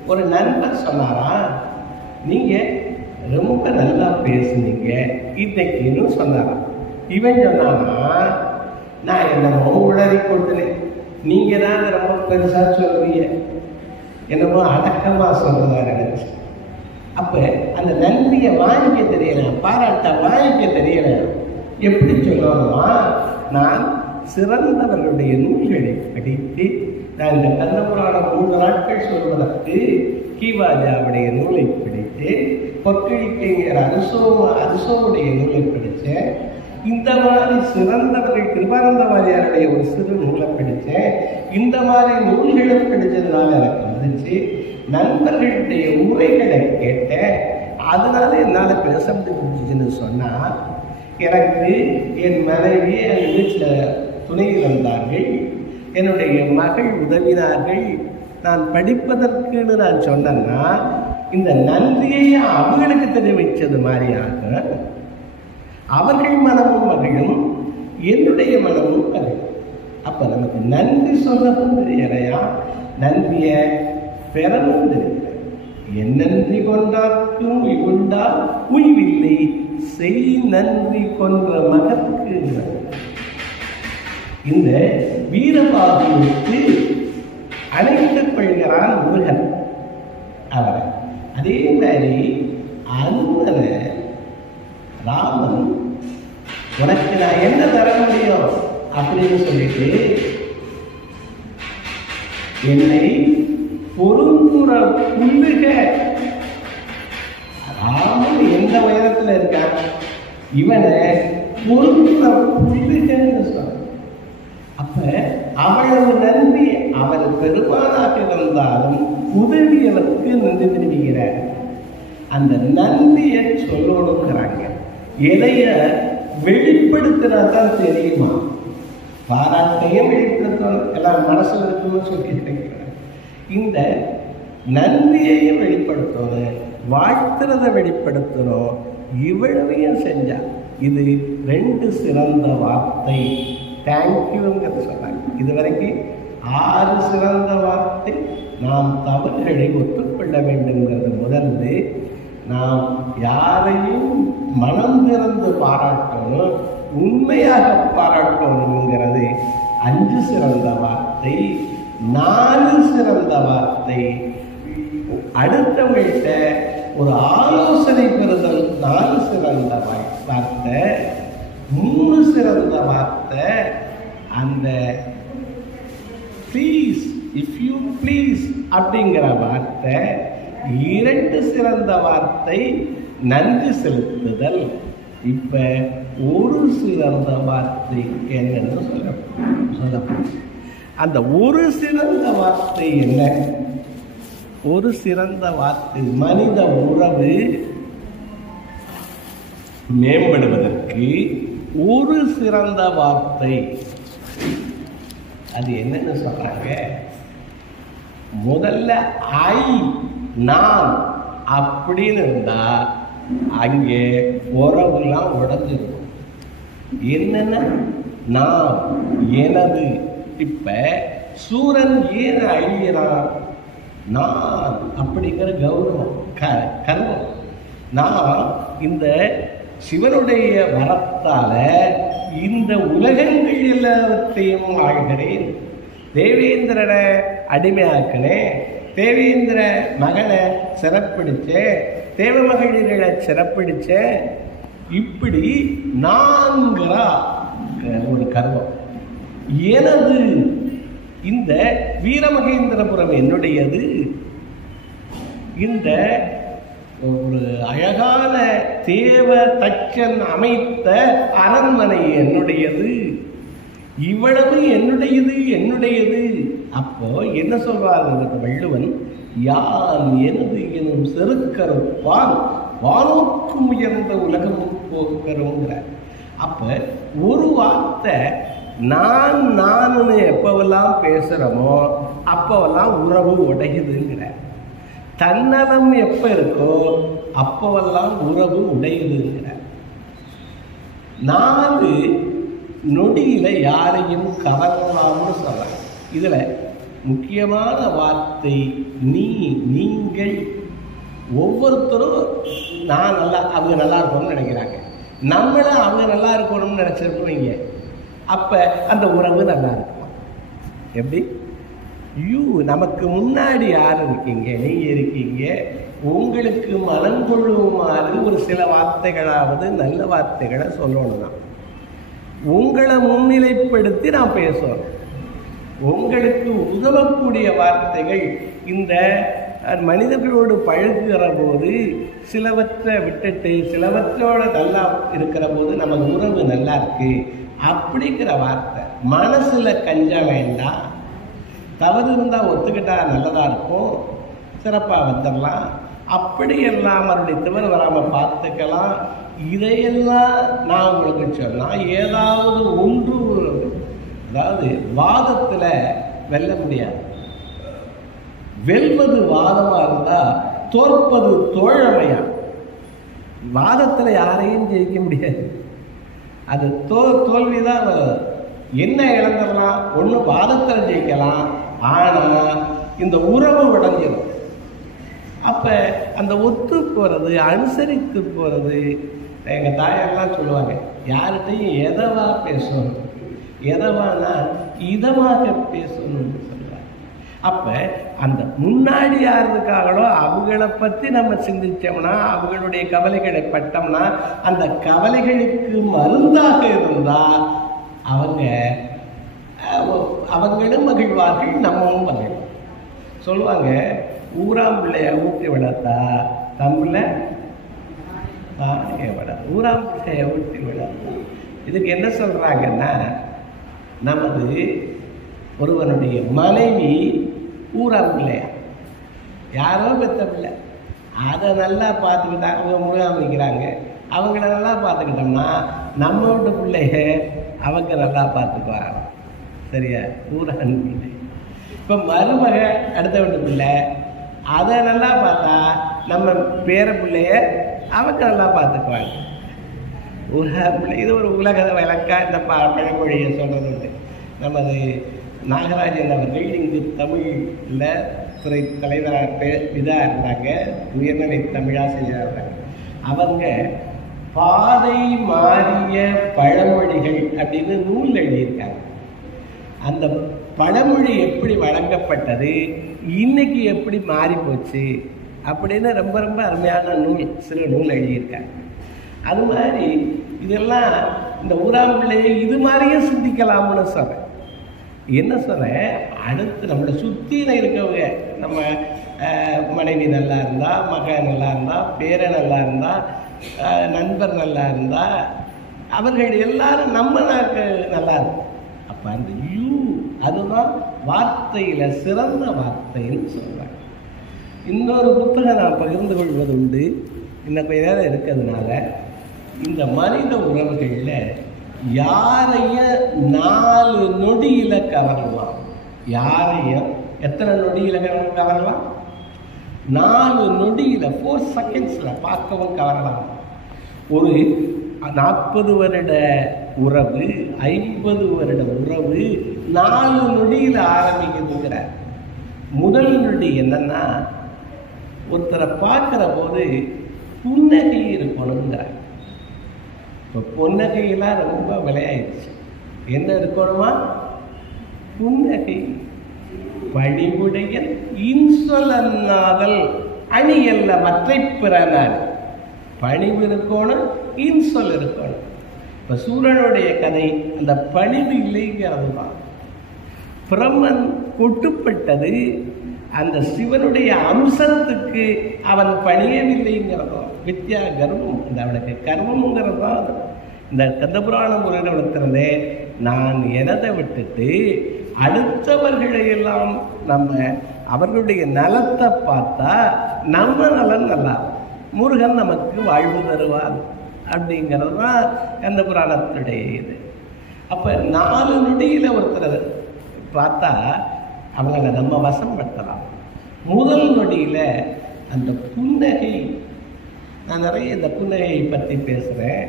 ஒரு நண்பர் சொன்னாரா, நீங்க ரொம்ப நல்லா பேசுனீங்க இன்னைக்குன்னு சொன்னாராம். இவன் சொன்னானா, நான் என்னமோ உளறி கொண்டுனேன், நீங்க தான் ரொம்ப பெருசா சொல்றீங்க, என்னமோ அடக்கமா சொல்றதா நினைச்சு. அப்ப அந்த நன்றியை வாங்கிக்க தெரியல, பாராட்ட வாங்கிக்க தெரியல. எப்படி சொல்லணுமா, நான் சிறந்தவர்களுடைய நூல்களை படித்து, நான் இந்த கந்தபுராணம் 3 நாட்கள் சொல்வதற்கு கீவாஜாவுடைய நூலை படித்து, பொற்களிக்கைங்கிற அரிசோவுடைய நூலை படித்தேன். இந்த மாதிரி சிறந்தவர்கள் கிருபானந்த வாரியாருடைய ஒரு சிறு நூலை படித்தேன். இந்த மாதிரி நூல்களை படித்ததுனால எனக்கு வந்துச்சு. நண்பர்களுடைய உரைகளை கேட்டேன், அதனால என்னால் பேச முடிஞ்சிச்சுன்னு சொன்னால், எனக்கு என் மனைவி என் வீட்டில் துணை இருந்தார்கள், என்னுடைய மகள் உதவினார்கள். நான் படிப்பதற்குன்னு நான் சொன்னேன்னா இந்த நன்றியை அவர்களுக்கு தெரிவித்தது மாதிரியாக அவர்கள் மனமும் மகளும் என்னுடைய மனமும் மகளும். அப்ப நமக்கு நன்றி சொல்லவும் தெரியலையா, நன்றிய பெறவும் தெரியல. என் நன்றி கொண்டாக்கும் உய்வுண்டா உய்வில்லை, செய் நன்றி கொன்ற மகற்கு. இந்த வீரபாகுவுக்கு அணைத்துக் கொள்கிறான் முருகன் அவரை. அதே மாதிரி அனுமனை ராமன், உனக்கு நான் என்ன தர முடியும் அப்படின்னு சொல்லிட்டு என்னை பொருந்துற புல்லுக. ராமன் எந்த உயரத்துல இருக்கான், இவனை பொருந்துற புல்லுகன்னு சொல்ற. அப்ப அவ்வளவு நன்றி அவர் பெருமானாக இருந்தாலும் உதவியவருக்கு நன்றி தெரிவிக்கிறார். அந்த நன்றியை சொல்லணுங்கிறாங்க. எதைய வெளிப்படுத்தினாதான் தெரியுமா, பாராட்டையும் வெளிப்படுத்தணும், எல்லாம் மனசுல இருக்குன்னு சொல்லிட்டு இந்த நன்றியையும் வெளிப்படுத்தணும், வாழ்த்துறதை வெளிப்படுத்தணும். இவ்வளவையும் செஞ்சா இது 2 சிறந்த வார்த்தை. தேங்க்யூங்கிறது சொன்னாங்க. இதுவரைக்கும் 6 சிறந்த வார்த்தை. நாம் தவறுகளை ஒத்துக்கொள்ள வேண்டுங்கிறது முதல்ல. நாம் யாரையும் மனம் திறந்து பாராட்டணும், உண்மையாக பாராட்டணுங்கிறது 5 சிறந்த வார்த்தை. 4 சிறந்த வார்த்தை, அடுத்தவங்கள்ட்ட ஒரு ஆலோசனை பெறுதல் 4 சிறந்த வார்த்தை. 3 சிறந்த வார்த்தை, அந்த ப்ளீஸ், இஃப் யூ ப்ளீஸ் அப்படிங்கிற வார்த்தை இரண்டு சிறந்த வார்த்தை நன்றி செலுத்துதல். இப்ப ஒரு சிறந்த வார்த்தை என்னன்னு சொல்லப்படும். அந்த ஒரு சிறந்த வார்த்தை என்ன? ஒரு சிறந்த வார்த்தை மனித உறவு மேம்படுவதற்கு ஒரு சிறந்த வார்த்தை. அது என்னன்னு சொல்றாங்க? முதல்ல ஐ, நான் அப்படின்னு இருந்தா அங்கே உறவுலாம் உடஞ்சிருக்கும். என்னன்னா நான், எனது. இப்ப சூரன் ஏன் அழியறான்? நான் அப்படிங்கிற கௌரவம், கர்வம். நான் இந்த சிவனுடைய வரத்தால இந்த உலகங்கள் எல்லாத்தையும் ஆழ்கிறேன், தேவேந்திரனை அடிமையாக்கினேன், தேவேந்திர மகனை சிறப்பிடிச்சேன், தேவ மகளிர்களை சிறப்பிடிச்சேன். இப்படி நான்கிற ஒரு கர்வம். எனது இந்த வீரமகேந்திரபுரம் என்னுடையது, இந்த ஒரு அழகான தேவ தச்சன் அமைத்த அரண்மனை என்னுடையது, இவ்வளவு என்னுடையது என்னுடையது. அப்போ என்ன சொல்றாரு வள்ளுவன்? யான் எனது எனும் செருக்கறுப்பான் வானோக்கும் உயர்ந்த உலகமும் போகிறோங்கிறார். அப்ப ஒரு வார்த்தை நான் நான்னு எப்பவெல்லாம் பேசுறோமோ அப்பவெல்லாம் உறவு உடையுதுங்கிற. தன்னலம் எப்ப இருக்கோ அப்பவெல்லாம் உறவு உடையுதுங்கிற. 4 நொடியில யாரையும் கவரலாம்னு சொல்றாங்க. இதுல முக்கியமான வார்த்தை நீ, நீங்கள். ஒவ்வொருத்தரும் நான் நல்லா, அவங்க நல்லா இருக்கணும்னு நினைக்கிறாங்க. நம்மள அவங்க நல்லா இருக்கணும்னு நினைச்சிருக்கீங்க. அப்ப அந்த உறவு நல்லா இருக்கும். எப்படி? யூ, நமக்கு முன்னாடி யார் இருக்கீங்க? நீங்க இருக்கீங்க. உங்களுக்கு மனம் கொள்ளுமாறு ஒரு சில வார்த்தைகளாவது நல்ல வார்த்தைகளை சொல்லணும். தான் உங்களை முன்னிலைப்படுத்தி நான் பேசுறோம். உங்களுக்கு உதவக்கூடிய வார்த்தைகள். இந்த மனிதர்களோடு பழகுகிற போது சிலவற்றை விட்டுட்டு சிலவற்றோட நல்லா இருக்கிற போது நமக்கு உறவு நல்லா இருக்கு அப்படிங்கிற வார்த்தை. மனசுல கஞ்சம் வேண்டாம். தவறு இருந்தால் ஒத்துக்கிட்டா நல்லதா இருக்கும், சிறப்பாக வந்துடலாம். அப்படியெல்லாம் மறுபடியும் தவறு வராமல் பார்த்துக்கலாம். இதையெல்லாம் நான் உங்களுக்கு சொன்னால் ஏதாவது ஒன்று, அதாவது வாதத்தில் வெல்ல முடியாது. வெல்வது வாதமாக இருந்தால் தோற்பது தோழமையா. வாதத்தில் யாரையும் ஜெயிக்க முடியாது. அது தோல்விதான். என்ன இழந்துடலாம்? ஒன்று வாதத்தில் ஜெயிக்கலாம், ஆனால் இந்த உறவு உடைஞ்சிடும். அப்போ அந்த ஒத்து போகிறது, அனுசரித்து போகிறது. எங்கள் தாயெல்லாம் சொல்லுவாங்க, யார்கிட்டையும் எதவா பேசணும், எதவானா இதமாக பேசணும்னு சொல்லுவாங்க. அப்போ அந்த முன்னாடி யார் இருக்காங்களோ அவங்கள பற்றி நம்ம சிந்திச்சோம்னா, அவங்களுடைய கவலைகளை பட்டோம்னா, அந்த கவலைகளுக்கு மருந்தாக இருந்தால் அவங்களும் மகிழ்வார்கள், நம்மளும் மகிழ்வோம். சொல்லுவாங்க, ஊராம் பிள்ளைய ஊட்டி விடத்தா தமிழ தானே விட, ஊராம் பிள்ளைய ஊட்டி விடத்தா. இதுக்கு என்ன சொல்றாங்கன்னா, நமது ஒருவனுடைய மனைவி ஊராம் பிள்ளையா, யாரோ பெற்ற பிள்ளை, அதை நல்லா பார்த்துக்கிட்டா அவங்க முழுகாம வைக்கிறாங்க. அவங்கள நல்லா பார்த்துக்கிட்டோம்னா நம்ம வீட்டு பிள்ளைய அவங்க நல்லா பார்த்துக்குவாங்க. சரியா? ஊரான் பிள்ளை. இப்போ மருமக அடுத்த வீட்டு பிள்ளை, அதை நல்லா பார்த்தா நம்ம பேர பிள்ளைய அவங்க நல்லா பார்த்துக்குவாங்க. ஊரா பிள்ளை. இது ஒரு உலக வழக்கா இந்த பழமொழியை சொல்றது உண்டு. நமது நாகராஜன் அவர்கள் இங்கு தமிழில் துறை தலைவராக இதாக இருந்தாங்க, உயர்நிலை தமிழாசிரியராக. அவங்க பாதை மாறிய பழமொழிகள் அப்படின்னு நூல் எழுதியிருக்காங்க. அந்த பழமொழி எப்படி வழங்கப்பட்டது, இன்னைக்கு எப்படி மாறி போச்சு அப்படின்னு ரொம்ப ரொம்ப அருமையான நூல், சில நூல் எழுதியிருக்காங்க. அது மாதிரி இதெல்லாம் இந்த ஊராம் பிள்ளையை இது மாதிரியும் சிந்திக்கலாம்னு சொல்கிறேன். என்ன சொல்கிறேன், அடுத்து நம்மளை சுற்றின இருக்கவங்க, நம்ம மனைவி நல்லா இருந்தால், மகன் நல்லா இருந்தால், பேரன் நல்லா இருந்தால், நண்பர் நல்லா இருந்தால், அவர்கள் எல்லாரும் நம்ம நாக்கு நல்லா இருக்கும். அப்போ அந்த யூ அதுதான் வார்த்தையில் சிறந்த வார்த்தைன்னு சொல்கிறாங்க. இன்னொரு புத்தகம் நான் பகிர்ந்து கொள்வது உண்டு, இன்னும் கொஞ்ச நேரம் இருக்கிறதுனால. இந்த மனித உறவுகளில் யாரையும் 4 நொடியில் கவரலாம். யாரையும் எத்தனை நொடியில் கவரலாம்? 4 நொடியில், 4 செகண்ட்ஸில் பார்க்கவும் கவரலாம். ஒரு 40 வருட உறவு, 50 வருட உறவு 4 நொடியில் ஆரம்பிக்குதுங்கிறார். முதல் நொடி என்னன்னா, ஒருத்தரை பார்க்குற போது புன்னகை இருக்கணுங்கிறார். இப்போ புன்னகையெல்லாம் ரொம்ப விளையாயிடுச்சு. என்ன இருக்கணுமா? புன்னகை. பணிவுடைய இன்சொல்லாதல் அணியல்ல மற்றை பிறனார். பணிவு இருக்கணும், இன்சொல் இருக்கணும். இப்போ சூரனுடைய கதை அந்த பணிவு இல்லைங்கிறது தான். பிரம்மன் கொட்டுப்பட்டது அந்த சிவனுடைய அம்சத்துக்கு அவன் பணியவில்லைங்கிறதும் வித்யா கர்வம். இந்த அவனுக்கு கர்வம்ங்கிறது தான். இந்த கந்தபுராணம் உரையிடத்திலே நான் எனதை விட்டுட்டு அடுத்தவர்களையெல்லாம் நம்ம அவர்களுடைய நலத்தை பார்த்தா நம்ம நலன் நல்லா, முருகன் நமக்கு வாழ்வு தருவார் அப்படிங்கிறது தான் கந்தபுராணத்துடைய இது. அப்போ 4 நொடியில் ஒருத்தர் பார்த்தா அவங்களை நம்ம வசப்படுத்தலாம். முதல் நொடியில் அந்த புன்னகை, நான் நிறைய இந்த புன்னகையை பற்றி பேசுகிறேன்.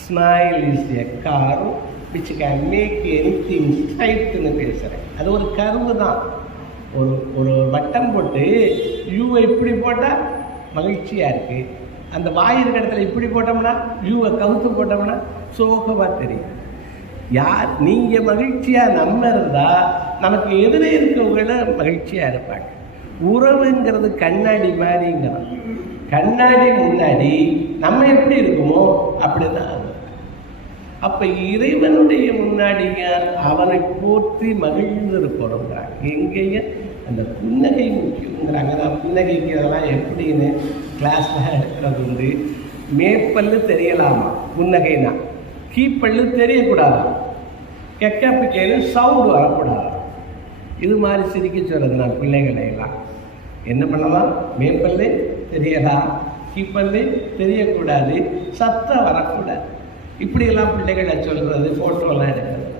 Smile is a curve which can make anything ஸ்ட்ரைட்னு பேசுகிறேன். அது ஒரு கருவு தான். ஒரு வட்டம் போட்டு யூவை இப்படி போட்டால் மகிழ்ச்சியாக இருக்குது. அந்த வாய் இருக்கிற இடத்துல இப்படி போட்டோம்னா, யூவை கவுத்து போட்டோம்னா சோகமாக தெரியும். யார் நீங்கள் மகிழ்ச்சியாக நம்ம இருந்தால் நமக்கு எதிரே இருக்கவங்கள மகிழ்ச்சியாக இருப்பாங்க. உறவுங்கிறது கண்ணாடி மாதிரிங்கிறோம். கண்ணாடி முன்னாடி நம்ம எப்படி இருக்குமோ அப்படிதான். அப்போ இறைவனுடைய முன்னாடிய அவனை போற்றி மகிழ்ந்து இருக்கிறோங்கிறாங்க. எங்கேயும் அந்த புன்னகை முக்கியங்கிறாங்க. நான் புன்னகைக்கு அதெல்லாம் எப்படின்னு கிளாஸில் எடுக்கிறது உண்டு. மேப்பல்லு தெரியலாமா புன்னகைனா, கீப்பல்லு தெரியக்கூடாது, கெக்கப்பிக்கேன்னு சவுண்டு வரக்கூடாது. இது மாதிரி சிரிக்க சொல்கிறது நான் பிள்ளைகளை எல்லாம். என்ன பண்ணலாம்? மேப்பல்லு தெரியலாம், கீப்பல்லு தெரியக்கூடாது, சத்தம் வரக்கூடாது. இப்படியெல்லாம் பிள்ளைகளை சொல்கிறது, ஃபோட்டோலாம் எடுக்கிறது.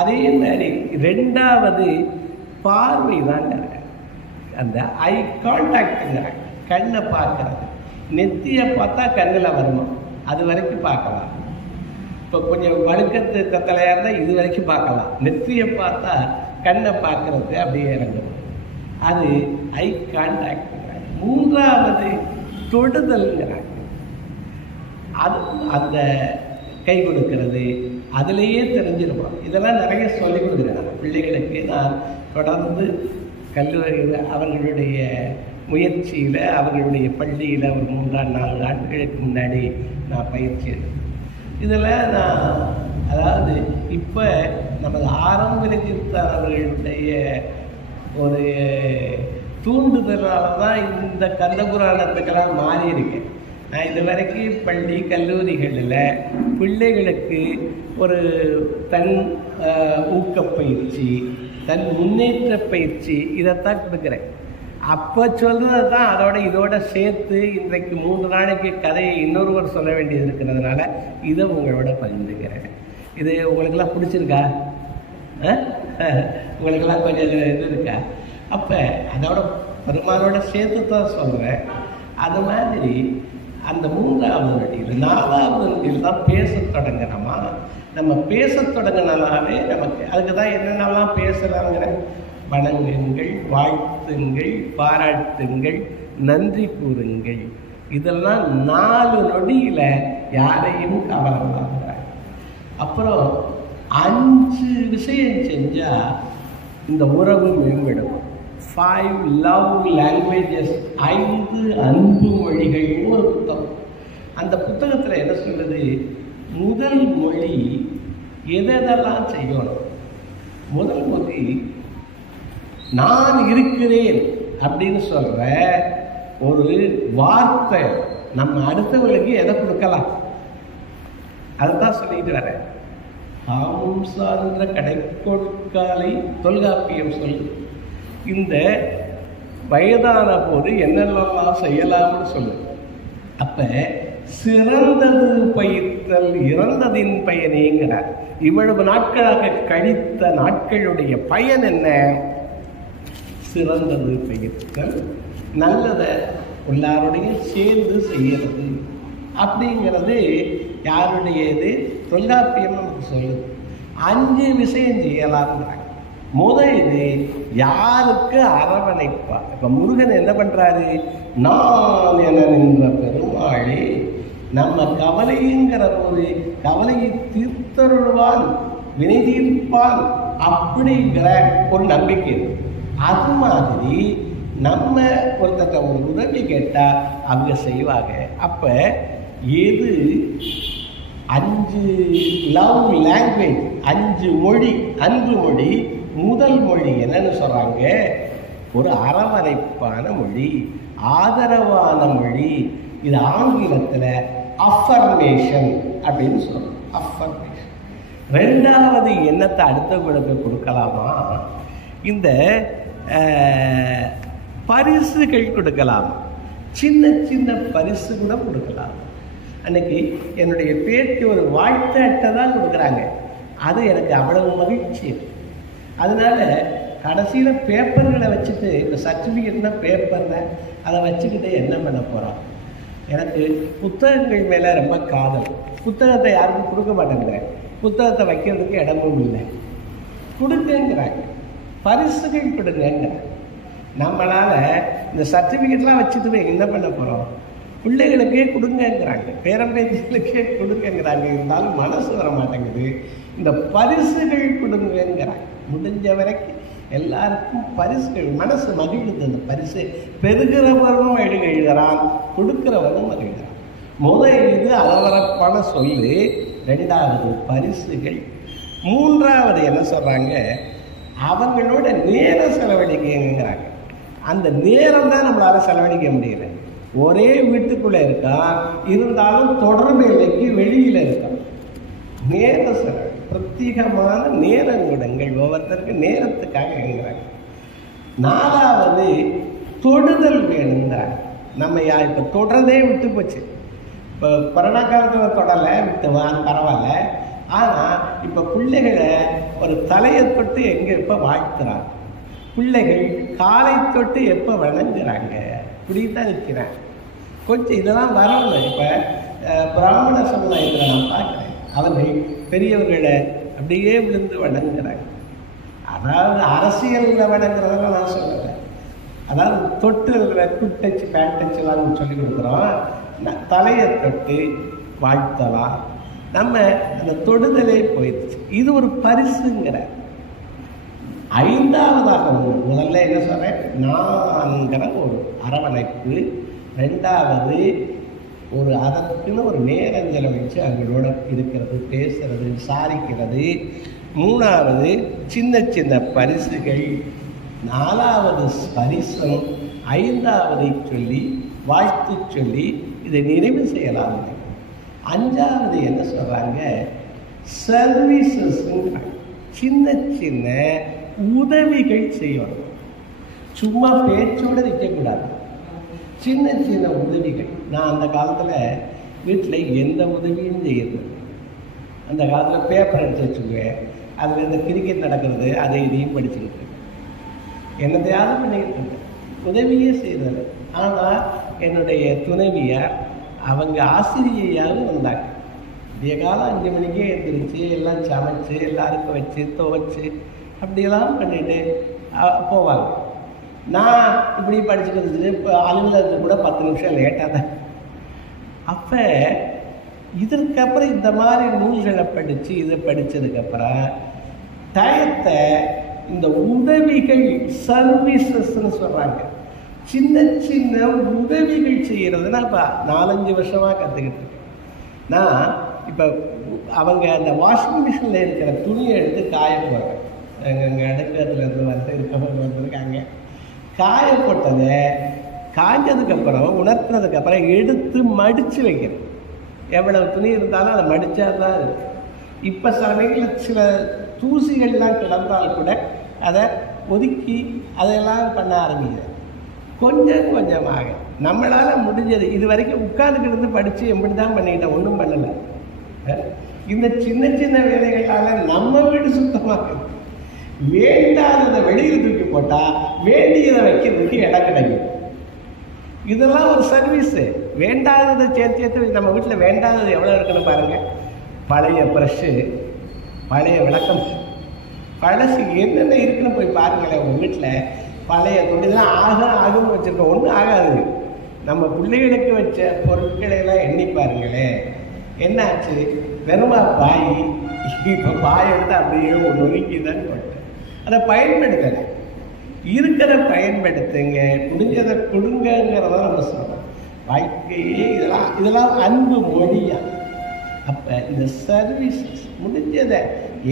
அதே மாதிரி 2வது பார்வை தாங்க. அந்த ஐ கான்டாக்டுங்கிறாங்க. கண்ணை பார்க்கறது. நெத்தியை பார்த்தா கண்ணில் வருமா, அது வரைக்கும் பார்க்கலாம். இப்போ கொஞ்சம் வழுக்கத்து கத்தலையாக இருந்தால் இது வரைக்கும் பார்க்கலாம். நெத்தியை பார்த்தா கண்ணை பார்க்கறது அப்படியே இறங்கும். அது ஐ கான்டாக்டுங்கிறாங்க. 3வது தொடுதல்ங்கிறாங்க. அது அந்த கை கொடுக்கிறது, அதிலேயே தெரிஞ்சிருப்போம். இதெல்லாம் நிறைய சொல்லிக் கொடுக்குறேன் பிள்ளைகளுக்கு. நான் தொடர்ந்து கல்லூரியில் அவர்களுடைய முயற்சியில், அவர்களுடைய பள்ளியில் ஒரு 3-4 ஆண்டுகளுக்கு முன்னாடி நான் பயிற்சி எடுத்தேன். இதில் நான் அதாவது இப்போ நமது ஆரம்ப கீர்த்தனர்களுடைய ஒரு தூண்டுதலால் தான் இந்த கந்தபுராணத்துக்கெல்லாம் மாறி இருக்கேன். நான் இது வரைக்கும் பள்ளி கல்லூரிகளில் பிள்ளைகளுக்கு ஒரு தன் ஊக்கப்பயிற்சி, தன் முன்னேற்ற பயிற்சி இதைத்தான் கொடுக்குறேன். அப்போ சொல்கிறது தான் இதோட சேர்த்து இன்றைக்கு 3 நாளைக்கு கதையை இன்னொருவர் சொல்ல வேண்டியது இருக்கிறதுனால இதை உங்களோட பகிர்ந்துக்கிறேன். இது உங்களுக்கெல்லாம் பிடிச்சிருக்கா? உங்களுக்கெல்லாம் கொஞ்சம் இது இருக்கா? அப்போ அதோட பெருமானோட சேர்த்து தான் சொல்கிறேன். அது மாதிரி அந்த 3வது நொடியில் 4வது நொடியில் தான் பேச தொடங்குறோமா. நம்ம பேச தொடங்கினாலே நமக்கு அதுக்கு தான் என்னென்னலாம் பேசுகிறாங்கிற வணங்குங்கள், வாழ்த்துங்கள், பாராட்டுங்கள், நன்றி கூறுங்கள். இதெல்லாம் 4 நொடியில் யாரையும் கவரலாங்கிறாங்க. அப்புறம் 5 விஷயம் செஞ்சால் இந்த உறவு மேம்படும். 5 லவ் லாங்குவேஜஸ், 5 அன்பு மொழிகள் ஒரு புத்தகம். அந்த புத்தகத்தில் என்ன சொல்லுது? முதல் மொழி எதெல்லாம் செய்யணும், முதல் மொழி நான் இருக்கிறேன் அப்படின்னு சொல்ற ஒரு வார்த்தை நம்ம அடுத்தவர்களுக்கு எதை கொடுக்கலாம்? அதுதான் சொல்லிட்டு வரேன். ஆமும் சார்ந்த கடைக்கொடுக்காலை தொல்காப்பியம் சொல்லு. இந்த வயதான போது என்னெல்லாம் செய்யலாம்னு சொல்லு. அப்ப சிறந்தது பயிர்த்தல் இறந்ததின் பயனேங்கிறார். இவ்வளவு நாட்களாக கழித்த நாட்களுடைய பயன் என்ன? சிறந்தது பயிர்த்தல், நல்லதை எல்லாரோடையும் சேர்ந்து செய்யறது அப்படிங்கிறது யாருடையது? தொல்காப்பியம் நமக்கு சொல்லுது. 5 விஷயம் செய்யலாம்ங்கிறாங்க. இது யாருக்கு அரவணைப்பா? இப்ப முருகன் என்ன பண்றாரு? நான் என நின்ற பெருமாளே, நம்ம கவலைங்கிற போது கவலையை தீர்த்தருள்வான், வினை தீர்ப்பான் அப்படிங்கிற ஒரு நம்பிக்கை. அது மாதிரி நம்ம ஒருத்தட்ட ஒரு உதவி கேட்டா அவங்க செய்வாங்க. அப்ப எது 5 லவ் லாங்குவேஜ், 5 மொழி, அன்பு மொழி. முதல் மொழி என்னன்னு சொல்றாங்க? ஒரு அரவணைப்பான மொழி, ஆதரவான மொழி. இது ஆங்கிலத்தில் அஃபர்மேஷன் அப்படின்னு சொல்றோம். அஃபர்மேஷன். 2வது என்னத்தை அடுத்தவங்களுக்கு கொடுக்கலாமா? இந்த பரிசுகள் கொடுக்கலாம். சின்ன சின்ன பரிசு கூட கொடுக்கலாம். அன்னைக்கு என்னுடைய பேருக்கு ஒரு வாழ்த்து அட்டை தான் கொடுக்குறாங்க. அது எனக்கு அவ்வளவு மகிழ்ச்சி. அதனால கடைசியில் பேப்பர்களை வச்சுட்டு, இந்த சர்டிஃபிகேட்னா பேப்பரில் அதை வச்சுக்கிட்டு என்ன பண்ண போகிறான்? எனக்கு புத்தகங்கள் மேலே ரொம்ப காதல். புத்தகத்தை யாருக்கும் கொடுக்க மாட்டேங்கிறேன். புத்தகத்தை வைக்கிறதுக்கு இடமும் இல்லை. கொடுங்கங்கிறாங்க, பரிசுகள் கொடுங்கிறாங்க. நம்மளால் இந்த சர்டிஃபிகேட்லாம் வச்சுட்டு என்ன பண்ண போகிறோம்? பிள்ளைகளுக்கே கொடுங்கங்கிறாங்க, பேரம்பேத்திகளுக்கே கொடுங்கங்கிறாங்க. இருந்தாலும் மனசு வர மாட்டேங்குது. இந்த பரிசுகள் கொடுங்கிறாங்க. முடிஞ்ச வரைக்கும் எல்லாருக்கும் பரிசுகள், மனசு மகிழ்ந்து. அந்த பரிசு பெறுகிறவரும் எழுதுகிறான், கொடுக்கிறவரும் மகிழ்கிறான். இது அளவரப்பான சொல்லு. 2வது பரிசுகள். 3வது என்ன சொல்றாங்க? அவங்களோட நேரம் செலவழிக்கிறாங்க. அந்த நேரம் தான் நம்மளால செலவழிக்க முடியல. ஒரே வீட்டுக்குள்ள இருக்கா, இருந்தாலும் தொடர்பு எல்லைக்கு வெளியில இருக்கா. நேர செலவு, பிரத்யேகமான நேரங்குடங்கள், ஒவ்வொருத்தருக்கு நேரத்துக்காக எழுதுறாங்க. 4வது தொடுதல் வேணுங்கிறாங்க. நம்ம இப்போ தொடர்றதே விட்டு போச்சு. இப்போ கொரோனா காலத்தில் தொடலை விட்டு பரவாயில்ல. ஆனால் இப்போ பிள்ளைகளை ஒரு தலையை தொட்டு எங்கே எப்போ வாழ்த்துறாங்க, பிள்ளைகள் காலை தொட்டு எப்போ வணங்குறாங்க, இப்படி தான் இருக்கிறாங்க. கொஞ்சம் இதெல்லாம் வரணும். இப்போ பிராமண சமுதாயத்தில் நான் பார்க்குறேன், அவர்கள் பெரியவர்களை அப்படியே விழுந்து வணங்குறாங்க. அதாவது அரசியலில் வணங்குறதெல்லாம் நான் சொல்லலை. அதாவது தொட்டு குட்டச்சு பேண்டச்செல்லாம் சொல்லி கொடுக்குறோம். தலையை தொட்டு வாழ்த்தலாம். நம்ம அந்த தொடுதலே போயிடுச்சு. இது ஒரு பரிசுங்கிற. 5வதாக முதல்ல என்ன சொல்றேன்? நான்கிற ஒரு அரவணைப்பு. 2வது ஒரு அதற்குன்னு ஒரு நேரம் செலவழித்து அவங்களோட இருக்கிறது, பேசுறது, விசாரிக்கிறது. 3வது சின்ன சின்ன பரிசுகள். 4வது பரிசம். 5வது சொல்லி வாழ்த்து சொல்லி இதை நிறைவு செய்யலாம். 5வது என்ன சொல்றாங்க? சர்வீசஸ். சின்ன சின்ன உதவிகள் செய்யணும். சும்மா பேச்சோடு நிற்கக்கூடாது. சின்ன சின்ன உதவிகள். நான் அந்த காலத்தில் வீட்டில் எந்த உதவியும் செய்யறது. அந்த காலத்தில் பேப்பர் எடுத்து வச்சுக்குவேன். அதில் இந்த கிரிக்கெட் நடக்கிறது அதை இதையும் படிச்சுக்கிட்டு என்னத்தையாவது பண்ணிக்கிட்டு இருக்கேன். உதவியே செய்தது. ஆனால் என்னுடைய துணைவியார் அவங்க ஆசிரியையாவது வந்தாங்க. விடிய காலம் 5 மணிக்கே எழுந்திரிச்சு எல்லாம் சமைச்சு எல்லாருக்கும் வச்சு துவைச்சு அப்படியெல்லாம் பண்ணிட்டு போவாங்க. நான் இப்படி படிச்சுக்கிறது இப்போ அலுவலகத்துக்கு கூட 10 நிமிஷம் லேட்டாக தான். அப்போ இதற்கப்புறம் இந்த மாதிரி நூல்களை படித்து இதை படித்ததுக்கப்புறம் டயத்தை இந்த உதவிகள் சர்வீசஸ்ன்னு சொல்கிறாங்க. சின்ன சின்ன உதவிகள் செய்கிறது நான் இப்போ 4-5 வருஷமாக கற்றுக்கிட்டு இருக்கேன். நான் இப்போ அவங்க அந்த வாஷிங் மிஷினில் இருக்கிற துணியை எடுத்து காய போடுறேன். எங்கள் அடுக்கிறதுலேருந்து வந்து இருக்கவங்க வந்திருக்காங்க. காய போட்டதை காஞ்சதுக்கப்புறம் உணர்த்தினதுக்கப்புறம் எடுத்து மடித்து வைக்கிறேன். எவ்வளவு துணி இருந்தாலும் அதை மடித்தா தான் இருக்கு. இப்போ சமயங்களில் சில தூசிகள்லாம் கிடந்தால் கூட அதை ஒதுக்கி அதையெல்லாம் பண்ண ஆரம்பிக்கிறேன். கொஞ்சம் கொஞ்சமாக நம்மளால் முடிஞ்சது. இது வரைக்கும் உட்காந்துக்கிட்டு படித்து எப்படி தான் பண்ணிக்கிட்டேன், ஒன்றும் பண்ணலை. இந்த சின்ன சின்ன வேலைகளால் நம்ம வீடு சுத்தமாக வேண்டாததை வெளியில் தூக்கி போட்டால் வேண்டியதை வைக்கிறதுக்கு இடம் கிடைக்கும். இதெல்லாம் ஒரு சர்வீஸு. வேண்டாததை சேர்த்து நம்ம வீட்டில் வேண்டாதது எவ்வளோ இருக்குன்னு பாருங்கள். பழைய ப்ரஷ்ஷு, பழைய விளக்கம், பழசு என்னென்ன இருக்குன்னு போய் பாருங்களேன். உங்கள் வீட்டில் பழைய தொண்டிலாம் ஆகும்னு வச்சுருக்கோம், ஒன்றும் ஆகாது. நம்ம பிள்ளைகளுக்கு வச்ச பொருட்களையெல்லாம் எண்ணி பாருங்களேன். என்ன ஆச்சு? வெறுமா பாய். இப்போ பாய் எடுத்து அப்படியே ஒரு ஒதுக்கி தான் போட்டேன். அதை பயன்படுத்தலை. இருக்கிற பயன்படுத்துங்க, முடிஞ்சதை கொடுங்கிறத நம்ம சொல்கிறோம். வாழ்க்கையே இதெல்லாம் அன்பு மொழியா. அப்போ இந்த சர்வீசஸ் முடிஞ்சதை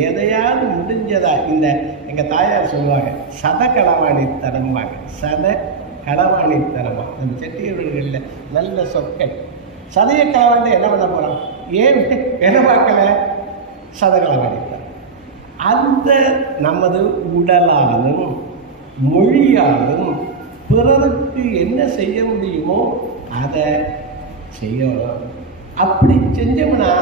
எதையாவது முடிஞ்சதா இந்த எங்கள் தாயார் சொல்லுவாங்க சத களவாணித்தனம்பாங்க. சத களவாணித்தனமாக நம்ம செட்டியவர்களில் நல்ல சொற்கள். சதையை களவாண்டு என்ன பண்ண போகிறோம்? ஏன் வேலை பார்க்கலை? சத களவாணித்தனம். அந்த நமது உடலாலும் மொழியாலும் பிறருக்கு என்ன செய்ய முடியுமோ அதை செய்யணும். அப்படி செஞ்சோம்னா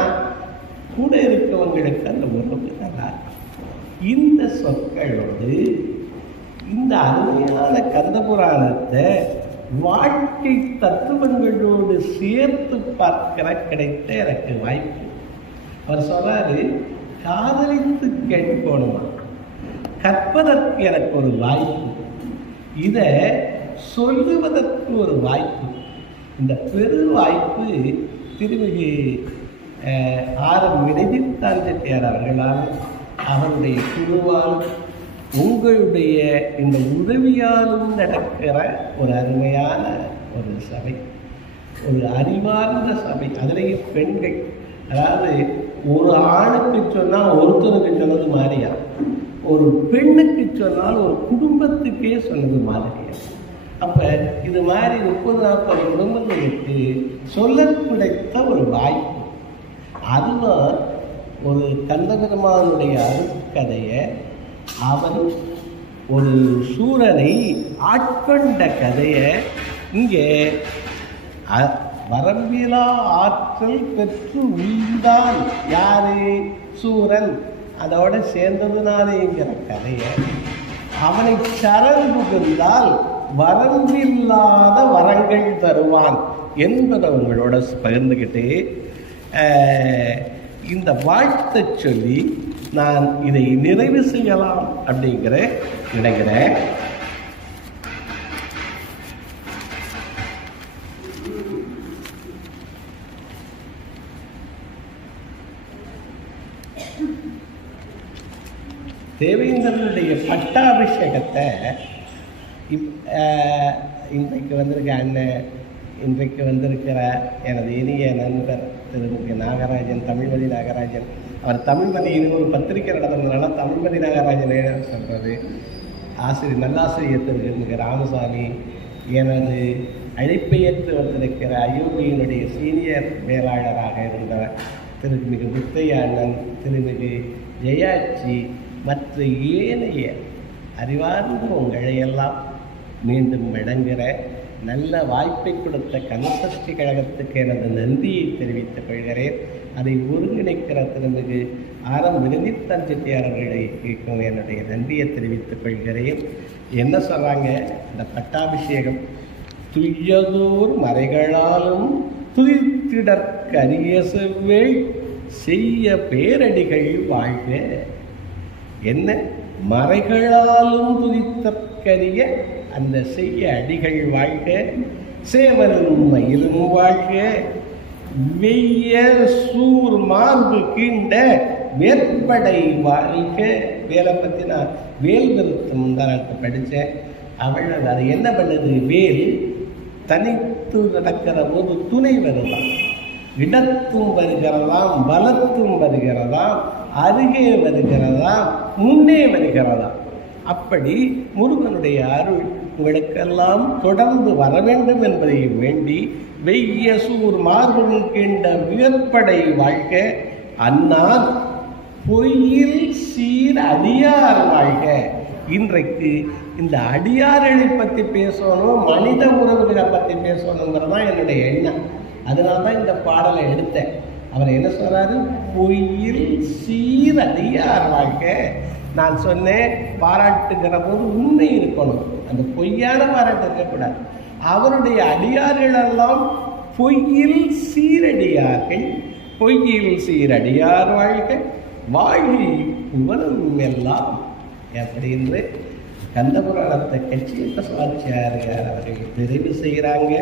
கூட இருக்கவங்களுக்கு அந்த உறவு நல்லா இருக்கும். இந்த சொற்களோடு இந்த அருமையான கந்த புராணத்தை வாழ்க்கை தத்துவங்களோடு சேர்த்து பார்க்கிற கிடைத்த எனக்கு வாய்ப்பு. அவர் சொல்றாரு, காதலித்து கேட்கணுமா, கற்பதற்கு எனக்கு ஒரு வாய்ப்பு, இதை சொல்லுவதற்கு ஒரு வாய்ப்பு. இந்த பெரு வாய்ப்பு திருமிகு வினைதித்தாள் செட்டியார் அவர்களால், அவருடைய குழுவால், உங்களுடைய இந்த உதவியாலும் நடக்கிற ஒரு அருமையான ஒரு சபை, ஒரு அறிவார்ந்த சபை. அதிலேயும் பெண்கள், அதாவது ஒரு ஆணுக்கு சொன்னால் ஒருத்தனுக்கு சொன்னது மாதிரியா, ஒரு பெண்ணுக்கு சொன்னால் ஒரு குடும்பத்துக்கே சொன்னது மாதிரியா. அப்போ இது மாதிரி 30-40 குடும்பங்களுக்கு சொல்ல கிடைத்த ஒரு வாய்ப்பு. அதுவும் ஒரு கந்தபெருமானுடைய அருட்கதையை அவன் ஒரு சூரனை ஆட்கொண்ட கதையை இங்கே வரம்பிலா ஆற்றல் பெற்று உயிர்ந்தான் யாரு? சூரன். அதோட சேர்ந்ததுனாலேங்கிற கதையை அவனை சரண் புகுந்தால் வரம்பில்லாத வரங்கள் தருவான் என்பதை உங்களோட பகிர்ந்துக்கிட்டு இந்த வாழ்த்தை சொல்லி நான் இதை நிறைவு செய்யலாம் அப்படிங்கிற நினைக்கிறேன். தேவேந்திரனுடைய பட்டாபிஷேகத்தை இன்றைக்கு வந்திருக்க அண்ணன், இன்றைக்கு வந்திருக்கிற எனது இனிய நண்பர் திரு நாகராஜன், தமிழ்மதி நாகராஜன், அவர் தமிழ்மதி ஒரு பத்திரிகை நடத்துறதுனால தமிழ்மதி நாகராஜன் சொல்கிறது, நல்லாசிரியர் திரு ராமசாமி, எனது அழைப்பை ஏற்று வந்திருக்கிற ஐயோபியினுடைய சீனியர் மேலாளராக இருந்த திருமிகு முத்தையா அண்ணன், திருமிகு ஜெயாச்சி, மற்ற ஏனைய அறிவார்ந்த உங்களையெல்லாம் மீண்டும் வழங்குகிற நல்ல வாய்ப்பை கொடுத்த கந்தசஷ்டி கழகத்துக்கு எனது நன்றியை தெரிவித்துக் கொள்கிறேன். அதை ஒருங்கிணைக்கிற திருமிகு வினைதித்தாள் செட்டியார் அவர்களுக்கும் என்னுடைய நன்றியை தெரிவித்துக் கொள்கிறேன். என்ன சொல்கிறாங்க? இந்த பட்டாபிஷேகம் துய்யதோர் மறைகளாலும் துதித்திடற்கரிய செவ்வேள் செய்ய பேரடிகள் வாழ்க. என்ன? மறைகளாலும் துதித்தற்கரிய அந்த செய்ய அடிகள் வாழ்க, சேவலும் மயிலும் வாழ்க, வெய்ய சூர் மார்பு கீண்ட வேற்படை வாழ்க. வேலை பற்றி நான் வேல் விருத்தம் தான் நான் படித்தேன். அவள் அது என்ன பண்ணுது? வேல் தனித்து நடக்கிற போது துணை வருதான். இடத்தும் வருகிறதாம், பலத்தும் வருகிறதாம், அருகே வருகிறதாம், முன்னே வருகிறதாம். அப்படி முருகனுடைய அருள் உங்களுக்கெல்லாம் தொடர்ந்து வர வேண்டும் என்பதையும் வேண்டி வெய்ய சூர் மார்பும் கீண்ட வியற்படை வாழ்க, அன்னார் பொய்யில் சீர் அடியார் வாழ்க. இன்றைக்கு இந்த அடியார்களை பற்றி பேசணும், மனித உறவுகளை பற்றி பேசணுங்கிறதான் என்னுடைய எண்ணம். அதனால தான் இந்த பாடலை எடுத்தேன். அவர் என்ன சொல்றாரு? பொய்யில் சீர் அடியார் வாழ்க. நான் சொன்னேன், பாராட்டுகிற போது உண்மை இருக்கணும், அந்த பொய்யான பாராட்டு இருக்கக்கூடாது. அவருடைய அடியார்கள் எல்லாம் பொய்யில் சீரடியார்கள், பொய்யில் சீரடியார் வாழ்க, வாழ்கை புவனம் எல்லாம் அப்படின்னு கந்தபுராணத்தை கட்சியப்ப சுவாமியார் அவர்கள் நிறைவு செய்கிறாங்க.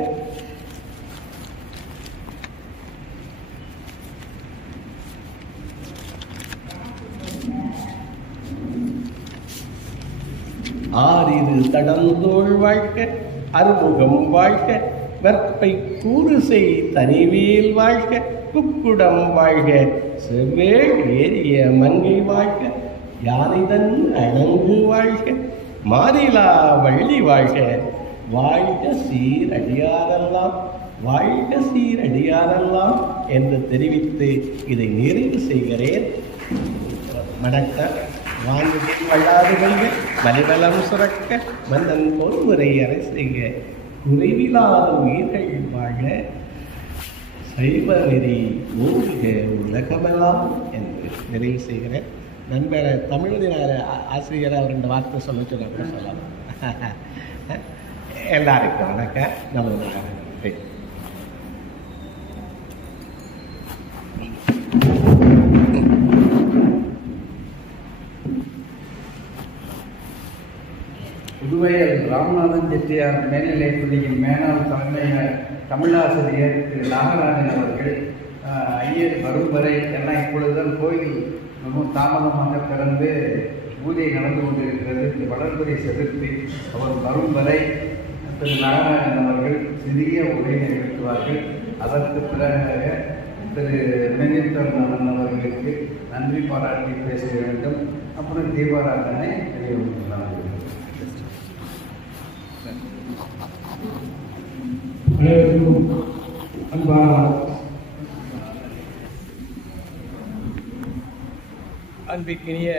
ஆறிரு தடந்தோள் வாழ்க, அறுமுகம் வாழ்க, வெற்பை கூறு செய் தனிவேல் வாழ்க, குக்குடம் வாழ்க, செவ்வேள் ஏறிய மங்கை வாழ்க, யானைதன் அணங்கு வாழ்க, மாறிலா வள்ளி வாழ்க, வாழ்க சீரடியாரெல்லாம், வாழ்க சீரடியாரெல்லாம் என்று தெரிவித்து இதை நிறைவு செய்கிறேன். வணக்கம். வான்மிகில் வள்ளாது கொள்க, மலிவலம் சுரக்க, மன்னன் பொன்முறை அரசிக, குறைவிலாத உயிர்கள் வாழ, சைவ நெறி ஓங்குக உலகமெல்லாம் என்று நிறைவு செய்கிறேன். நண்பர் தமிழ்தின ஆசிரியர் அவர் 2 வார்த்தை சொல்ல சொல்லலாம். எல்லாருக்கும் வணக்கம். நம்ம புதுவையில் ராமநாதன் செட்டியார் மேல்நிலைப் பள்ளியின் மேனாள் தலைமையர் தமிழாசிரியர் திரு நாகராஜன் அவர்கள், ஐயர் வரும் வரை எல்லாம் இப்பொழுதுதான் கோயில் மிகவும் தாமதமாக திறந்து பூஜை நடந்து கொண்டிருக்கிறது. இந்த வளர்புரை செலுத்தி அவர் வரும் வரை திரு நாகராஜன் அவர்கள் சிறிய உரை நிகழ்த்துவார்கள். அதற்கு பிறகு திரு மெனித்தரன் அவர்களுக்கு நன்றி பாராட்டி பேச வேண்டும். அப்புறம் தீபாராதனை வெளியிடலாம். அனைவருக்கும் அன்பான அன்பிற்கினிய